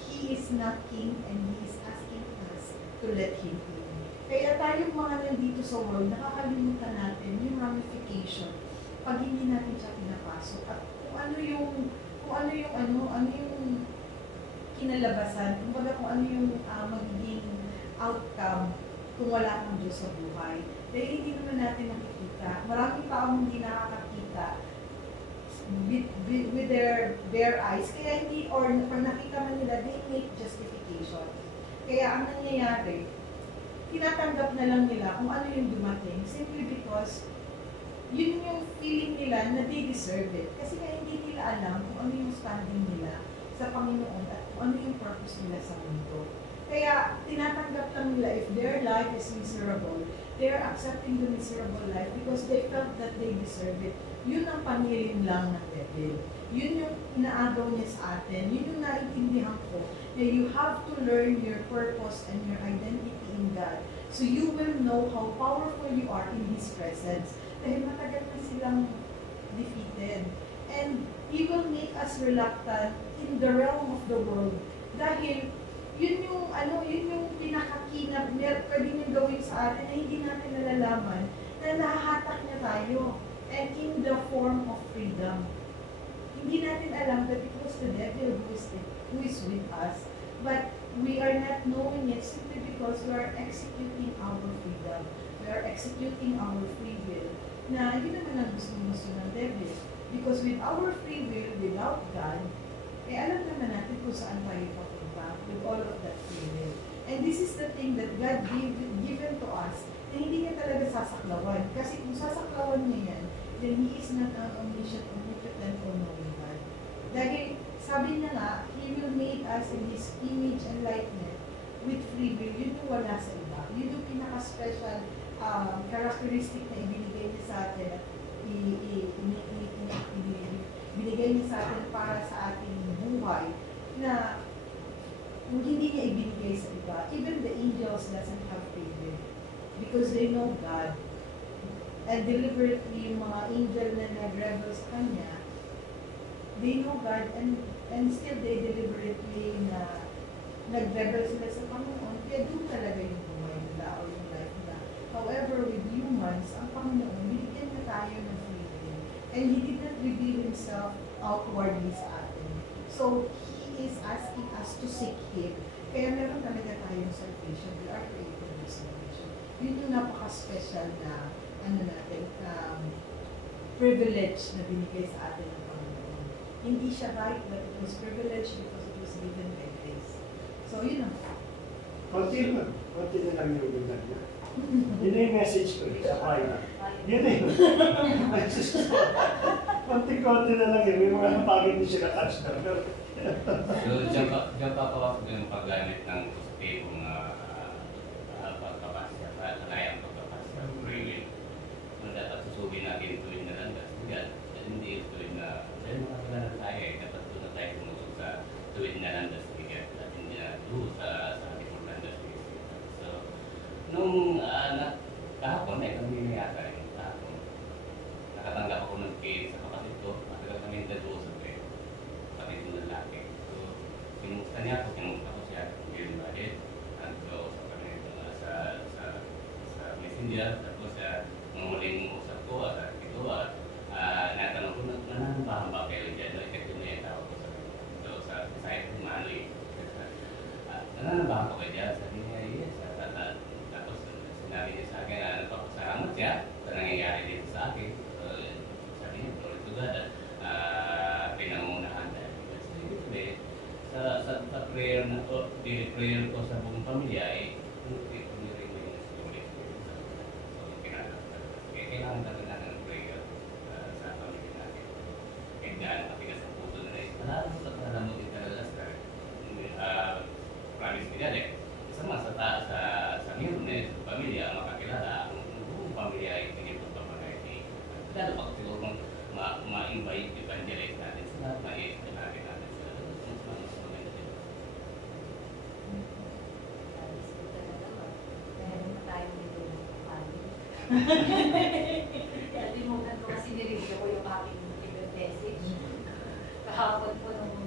He is knocking and He is asking us to let Him in. Kaya tayong mga nandito sa world, nakakalimutan natin yung ramification pag hindi natin siya pinapasok. At kung ano yung kinalabasan, kung ano yung magiging outcome kung wala kang Diyos sa buhay. Dahil hindi naman natin nakikita. Maraming taong hindi nakakakita with their bare eyes. Kaya hindi, or pag nakita man nila, they make justification. Kaya ang nangyayari, tinatanggap na lang nila kung ano yung dumating simply because yun yung feeling nila na they deserve it. Kasi nga hindi nila alam kung ano yung standing nila sa Panginoon at kung ano yung purpose nila sa mundo. Kaya tinatanggap lang nila if their life is miserable, they are accepting the miserable life because they felt that they deserve it. Yun ang paniling lang ng devil. Yun yung inaagaw niya sa atin. Yun yung naiintindihan ko na you have to learn your purpose and your identity in God. So you will know how powerful you are in His presence. Dahil matagal na silang defeated. And He will make us reluctant in the realm of the world. Dahil yun yung pinakakinap na pwede niyang gawin sa atin na hindi natin nalalaman na nahahatak niya tayo. And in the form of freedom. Hindi natin alam that it was the devil who is with us. But we are not knowing it simply because we are executing our freedom. We are executing our free will. Na yun naman ang gusto ng devil. Because with our free will, without God, alam naman natin kung saan tayo papunta with all of that free will. And this is the thing that God given to us na hindi niya talaga sasaklawan. Kasi kung sasaklawan niya yan, then He is not an omniscient, omnipotent, all-knowing God. Dahil sabi niya nga, He will make us in His image and likeness with free will. Yun yung wala sa iba. Yun yung pinaka-special characteristic na ibinigay niya sa atin at binigay niya sa atin para sa ating buhay na kung hindi niya ibinigay sa iba, even the angels doesn't have free will because they know God. And deliberately, yung mga angel na nag-rebel sa Kanya, they know God and still they deliberately na nag-rebel sila sa Panginoon. Kaya doon talaga yung buhay nila or yung life nila. However, with humans, ang Panginoon, binigyan na tayo ng free will. And He did not reveal Himself outwardly sa atin. So, He is asking us to seek Him. Kaya meron talaga tayong salvation. We are created with salvation. Yun yung napaka-special na privilege na binigay sa atin ng Panginoon. Hindi siya right, but it was privilege because it was given by grace. So, yun ang Konti na lang yung ganda niya. Yun na yung message ko sa private. Yun na yung konti-konti na lang yun. May mga napagin din siya na-touch na. So, diyan pa po yung paggamit ng positibong pagkapasya, kalayang pagkapasya, free will. Kung dapat susubin natin tuwid na lang, hindi tuwid na, dahil makakilala tayo dapat doon na tayo sumusok sa tuwid na lang, at hindi na doon sa ating landas. So, nung kahapon, kami yata kahapon, nakatanggap ako ng case sa kapatid ko, matagal kami nag-uusap kapatid ko ng lalaki. So, pinusta niya ako siya, yun ba din, nag-uusap kami sa messenger, tapos nung muling usap ko at ito natanong ko nananabahan ba kayo dyan? Ito na yung tawag ko sa kanya. So sa site ko nananabahan ko kayo dyan? Sabi niya, yes. Tapos sinabi niya sa akin na napapasalamat siya sa nangyayari dito sa akin. So, sabi niya, glory to God at pinangunahan dahil. Sa prayer na to, prayer ko sa buong pamilya ay kailangan talaga ng prayer sa pamilya natin. Kahit gaano matigas ang puso na rin. Alam mo din talaga sa promise ni God eh. Isa nga sa meron eh, sa pamilya, makakilala, ang buong pamilya ay tinipot pa mga lalo pag siguro ma-invite, evangelize natin sila, ma-invite natin sila. Mas maganda din. Nalimutan ko kasi nireview ko yung aking given message. Kahapon po nung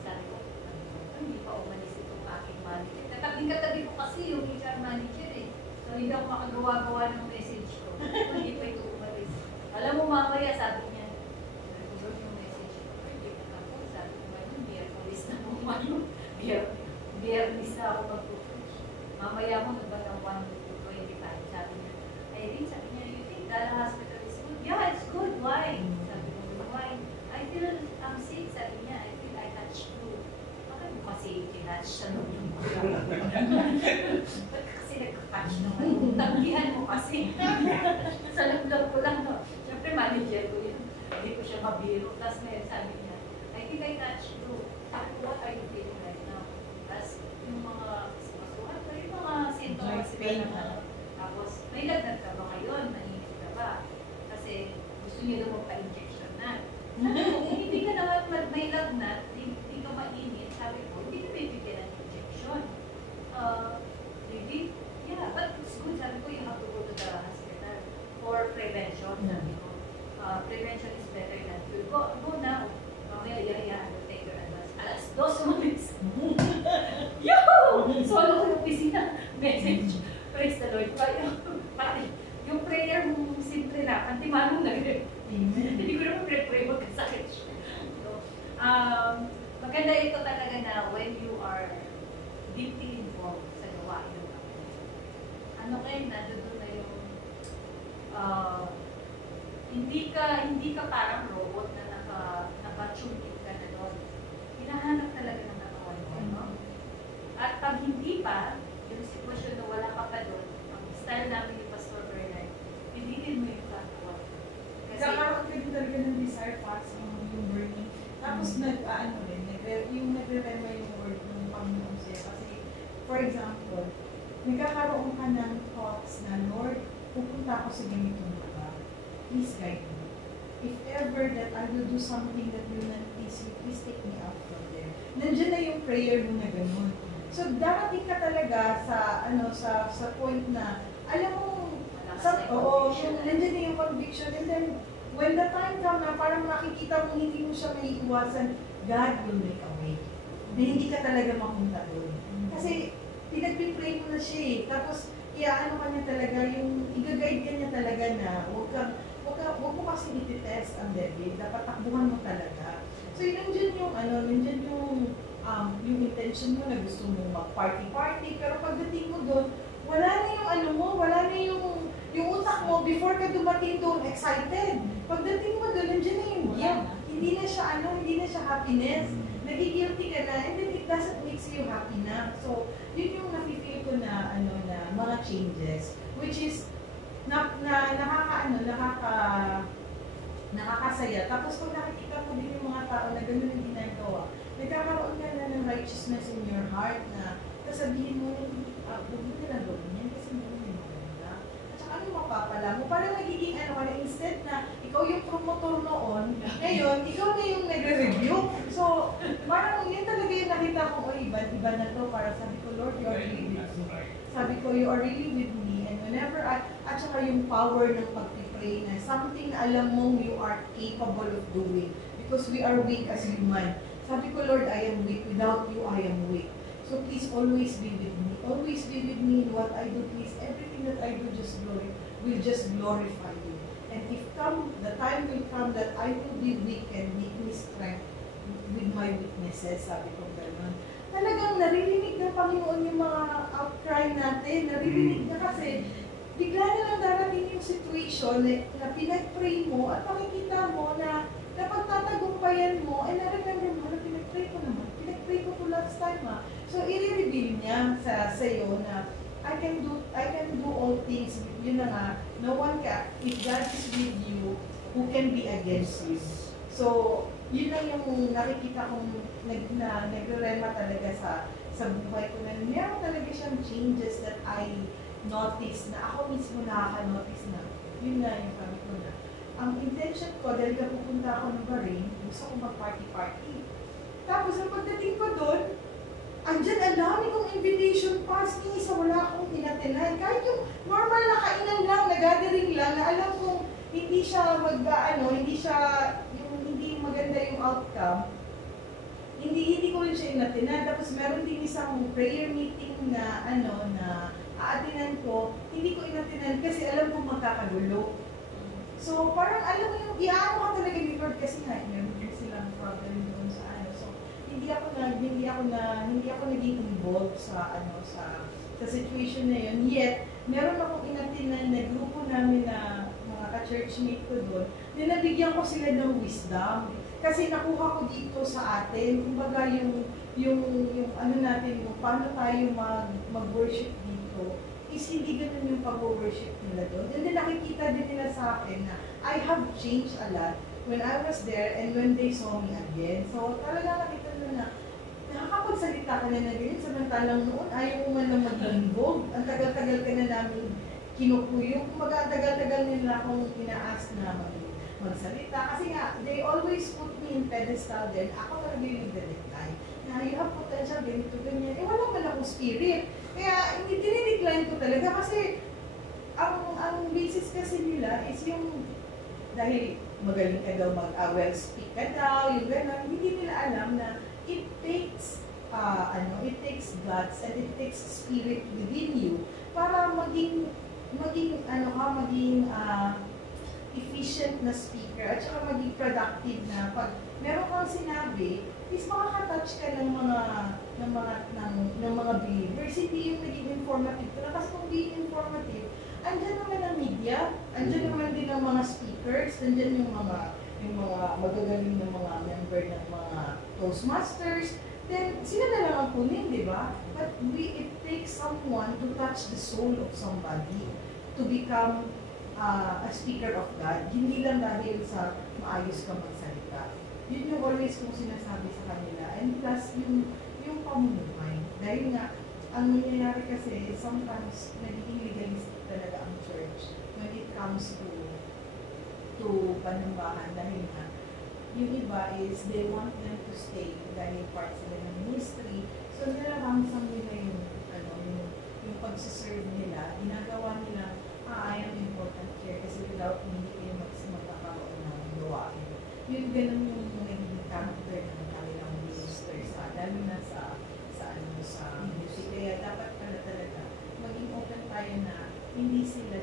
sabi ko, hindi pa umalis itong aking manager. Katabing-katabi ko kasi yung HR manager eh. So hindi ako makagawa-gawa ng message ko. Hindi pa ito umalis. Alam mo mamaya sabi niya, nagulog yung message ko. Hindi ko ako. Sabi ko ngayon, biyerkulis na mo ngayon. Biyerkulis na ako mag-push. Mamaya mo na ba ng 1:25? Sabi niya, sabi niya, you think that hospital is good? Yeah, it's good. Why? Sabi ko, why? I feel I'm sick. Sabi niya, I feel I touched you. Bakit mo kasi tinatch siya nung ba't kasi nagka-touch naman? Tanggihan mo kasi. Sa loob ko lang, no? Hindi ko siya mabiro. Tapos may sabi niya, I think I touched you. Sabi ko, what are you feeling right now? Tapos yung mga sumasukat ko, yung mga symptoms. Pain. Tapos, may lagnat ka ba ngayon? Mainit ka ba? Kasi gusto niya daw magpa-injection na. Sabi ko, kung hindi ka naman may lagnat, hindi ka mainit, sabi ko, hindi ka bibigyan ng injection. Maybe, yeah, but it's good. Sabi ko, you have to go to the hospital for prevention. Sabi ko, prevention is better than cure. Go now. Mamaya, yeah, I'll take your advice. Alas 2 umalis. Yahoo! Solo ko yung opisina. Message. Praise the Lord. Pati, yung prayer mong simple na, antimanong na rin. Hindi ko naman pray magkasakit siya. So, maganda ito talaga na when you are deeply involved sa gawain ng Panginoon. Ano kayo, nandun na yung hindi ka parang robot na naka-tune in ka na doon. Hinahanap talaga ng katawan mo, no? At pag hindi pa, yung sitwasyon na wala ka pa doon, ang style namin ni Pastor Bernard, pilitin mo yung katawan. Nagkakaroon ka din talaga ng desire fast yung burning. Tapos yung nagre-remember yung word ng Panginoon siya. Kasi, for example, nagkakaroon ka ng thoughts na, Lord, pupunta ako sa ganitong lugar. Please guide me. If ever that I will do something that will not please you, please take me out from there. Nandiyan na yung prayer mo na ganun. So, darating ka talaga sa point na, alam mo, nandiyan na yung conviction. And then, when the time comes na parang nakikita mo hindi mo siya may iwasan, God will make a way. Na hindi ka talaga mapunta doon. Kasi, pinag-pray mo na siya eh. Tapos, iaano ka niya talaga, yung i-guide ka niya talaga na huwag mo kasi iti-test ang devil. Dapat takbuhan mo talaga. So, nandiyan yung intention mo na gusto mo mag-party-party. Pero pagdating mo doon, wala na yung utak mo before ka dumating doon, excited. Pagdating mo doon, nandiyan na yung guilt. Hindi na siya happiness. Nagigilty ka na, and then it doesn't make you happy na. So, yun yung nafe-feel ko na, na mga changes, which is, nakakasaya. Tapos pag nakikita mo din yung mga tao na gano'n yung ginagawa, nagkakaroon ka na ng righteousness in your heart na sasabihin mo, huwag mo nila gawin yan kasi mo yung maganda. At saka ano mapapala mo? Parang nagiging instead na ikaw yung promotor noon, ngayon, ikaw na yung nagre-review. So, parang yun talaga yung nakita ko, iba na to, para sabi ko, Lord, you are really with me. Sabi ko, you are really with me. And whenever at saka yung power ng pag-pray na something na alam mong you are capable of doing. Because we are weak as human. Sabi ko, Lord, I am weak. Without you, I am weak. So please always be with me. Always be with me in what I do. Please, everything that I do will just glorify you. And if the time will come that I will be weak and make me strength with my weaknesses, sabi ko gano'n. Talagang naririnig ng Panginoon yung mga outcry natin. Naririnig na kasi bigla na lang darating yung situation na pinag-pray mo at makikita mo na pagtatagumpayan mo, na-remember mo na pinag-pray ko naman. Pinag-pray ko to last time So, i-reveal niya sa iyo na I can do all things. Yun na nga, no one can. If God is with you, who can be against you? So, yun lang yung nakikita kong nagre-rema talaga sa buhay ko na meron talaga siyang changes that I notice na ako mismo nakaka-notice na. Yun na yung sabi ko na. Ang intention ko, dahil ka pupunta ako ng Bahrain, gusto ko mag-party-party. Tapos, ang pagdating ko doon, andyan, ang dami kong invitation pass, isa wala akong inatenay. Kahit yung normal na kainan lang, na-gathering lang, na alam kong hindi siya hindi maganda yung outcome, hindi ko rin siya inatenay. Tapos meron din isang prayer meeting na aatinan ko, hindi ko inatenay kasi alam kong magkakagulo. So parang alam mo yung, iaano ka talaga ni Lord kasi nga, meron din silang problem doon sa So, hindi ako naging involved sa situation na yun. Yet, meron akong inatinan na grupo namin na mga ka-churchmate ko doon, na nabigyan ko sila ng wisdom. Kasi nakuha ko dito sa atin, kumbaga yung natin, paano tayo mag-worship dito, is hindi ganun yung pag-worship nila doon. And then nakikita din nila sa akin na I have changed a lot when I was there and when they saw me again. So talaga nakita na nakakapagsalita ka na ganyan, samantalang noon ayaw mo man lang mag-involve. Ang tagal-tagal ka na namin kinukuyog. Kumbaga, ang tagal-tagal nila akong ina-ask na magsalita. Kasi nga, they always put me in pedestal din. Ako talaga yung nagde-decline. Na you have potential, ganito, ganyan. Eh, wala man akong spirit. Kaya, hindi dinidecline ko talaga kasi ang basis kasi nila is yung dahil magaling ka daw well speak ka daw, yung gano'n, hindi nila alam na it takes guts and it takes spirit within you para maging efficient na speaker at saka maging productive na pag meron kang sinabi is makaka-touch ka ng mga believers, hindi yung naging informative ka. Kasi kung being informative, andyan naman ang media, andyan naman din ang mga speakers, andyan yung mga magagaling ng mga member ng mga Toastmasters, then sila na lang ang kunin, di ba? But it takes someone to touch the soul of somebody to become a speaker of God. Hindi lang dahil sa maayos ka magsalita. Yun yung always kong sinasabi sa kanila. And plus, yung pamumuhay. Dahil nga, ang nangyayari kasi, sometimes, nagiging legalistic talaga ang church when it comes to panambahan. Dahil nga, yung iba is, they want them to stay dahil part sila ng ministry. So, nilarangsang nila yung pagsiserve nila. Ginagawa nila, I am important here kasi without me, hindi kayo magkakaroon ng gawain. Yun ganun yung naging character ng kanilang ministers, lalo na sa music. Kaya dapat pala talaga maging open tayo na hindi sila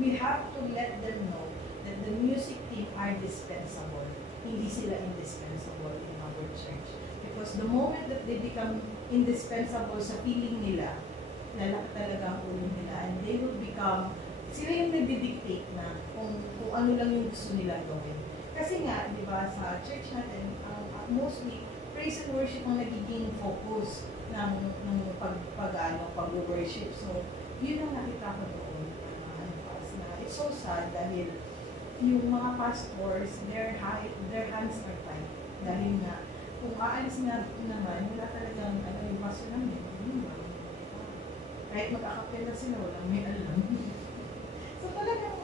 we have to let them know that the music team are dispensable. Hindi sila indispensable in our church. Because the moment that they become indispensable sa feeling nila, lalaki talaga ang ulo nila and they will become, sila yung nagdi-dictate na kung ano lang yung gusto nila gawin. Kasi nga, di ba, sa church natin, mostly, praise and worship ang nagiging focus ng pag-worship. So, yun ang nakita ko doon, na it's so sad dahil yung mga pastors, their hands are tied. Dahil nga, kung aalis na naman, wala talagang yung paso namin. Kahit mag-akapela sila, walang may alam. So talagang,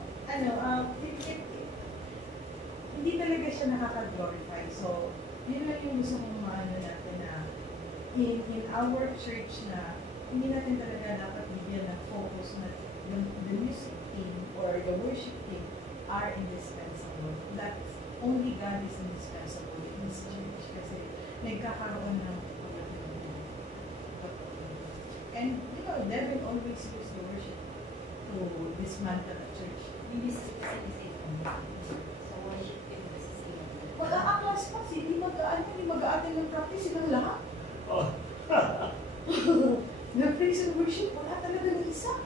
hindi talaga siya nakaka-glorify. So, yun lang yung gusto kong maano natin na in our church na hindi natin talaga dapat bigyan ng focus na the music team or the worship team are indispensable. That only God is indispensable in this church kasi nagkakaroon ng and you know, Devin always used the worship to dismantle a church. Hindi sa worship team kasi sila. Mag-a-class pa, hindi mag-a-attend ng practice silang lahat. Oh. Na praise and worship, wala talaga ng isa.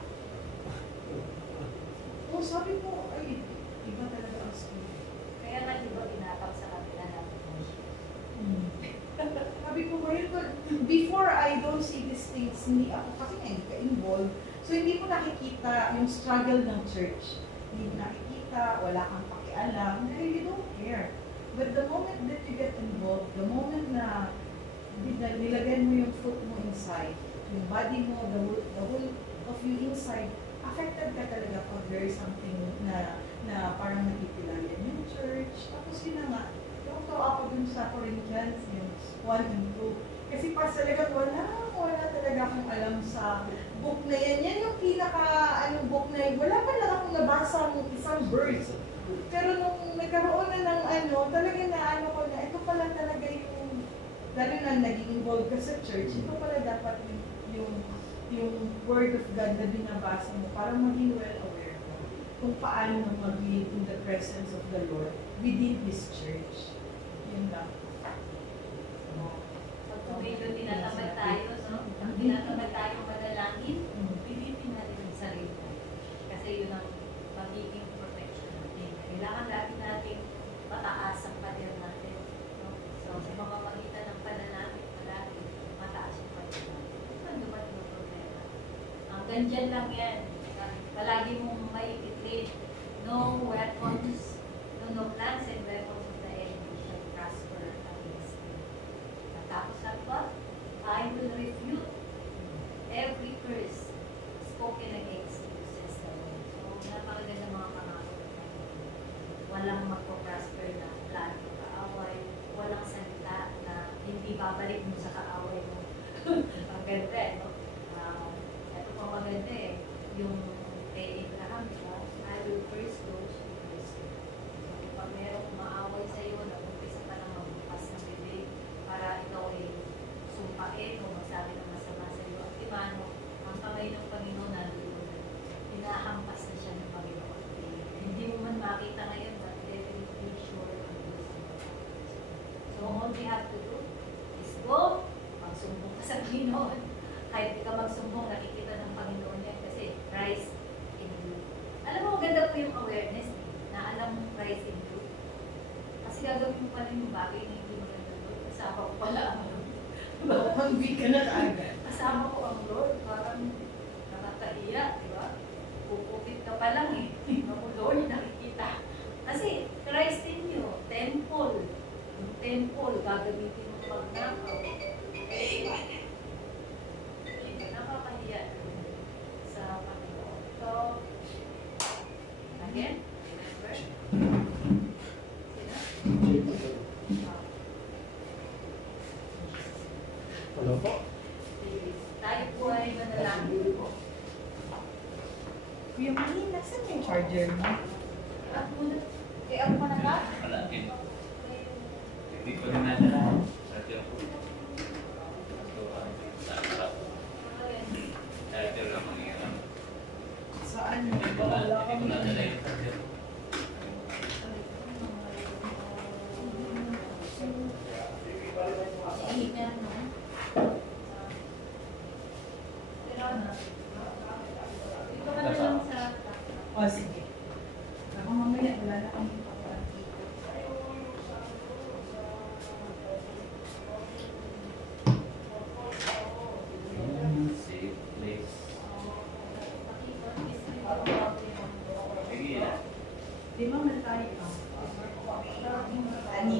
Sabi ko, ay, iba talaga ang spirit. Kaya nga di ba binatap sa kapila natin worship? Sabi ko, before I don't see these things, hindi ako kasi hindi ka involved. So hindi mo nakikita yung struggle ng church. Hindi mo nakikita, wala kang pakialam, dahil you don't care. But the moment that you get involved, the moment na nilagay mo yung foot mo inside, yung body mo, the whole of you inside, affected ka talaga pag there is something na parang napipilayan yung church. Tapos yun na nga, ito ako dun sa Corinthians, yung 1 and 2. Kasi pas talaga wala talaga akong alam sa book na yan. Yan yung book na yun. Wala pa lang akong nabasa ng isang verse. Pero nung nagkaroon na ng talaga na ko na, ito pala talaga yung, lalo na naging involved ka sa church, ito pala dapat yung word of God na binabasa mo para maging well aware mo kung paano mag-live in the presence of the Lord within His church. Yun lang. Pag medyo tinatamad tayo, Pag tinatamad tayong manalangin, pilitin natin ang sarili natin. Kasi yun ang magiging protection natin. Kailangan lagi natin mataas ang pader natin. So, sa pamamagitan ng pananamit, malagi mataas yung pader natin. Saan dumating yung problema? Hanggang dyan lang yan. Palagi mong maiitreat. No weapons, no no plans and weapons of the enemy shall prosper against you. At tapos na ba? I will refute every curse spoken against you, says the Lord. So, napakaganda mga pangako. Walang magpo-prosper na plan o kaaway. Walang salita na hindi babalik mo sa kaaway mo. Ang ganda, no? Ito pang maganda eh. Yung kay Abraham, diba? I will curse those who curse you. So, pag merong umaaway sa'yo, nag-umpisa ka ng magbukas ng bibig para ikaw ay sumpain o magsabi ng masama sa'yo. At imano, ang kamay ng Panginoon nandun. Hinahampas na siya ng Panginoon. Hindi mo man makita ngayon, but definitely sure on this. So all we have to do is go, magsumbong ka sa Panginoon. Kahit di ka magsumbong, nakikita ng Panginoon yan kasi Christ in you. Alam mo, maganda po yung awareness na alam mo Christ in you. Kasi gagawin mo pala yung bagay na hindi mo nandun. Kasama ko pala ang Lord. Hangbi ka na kaagad. Kasama ko ang Lord. Parang nakakaiya, di ba? Pupupit ka pa lang eh. Ang Lord nakikita. Kasi Christ in you, temple. Yung temple, gagamitin mo pagnakaw. Nakakahiya sa Panginoon. So, again, remember? Sino? Ano po? Tayo po ay manalangin po. Kuya Manny, nasan yung charger mo? At muna, kaya ako na ka? Wala din. Hindi ko rin nadala. Charger ko. Charger lang ang iyan. Saan? Hindi ko nadala yung charger ko. Iinan mo. Pero ano? Dito ka na lang sa... O, sige. Ako mamaya, wala na kami pakuan dito. Safe place. Sige na. Di ba man tayo? Ani?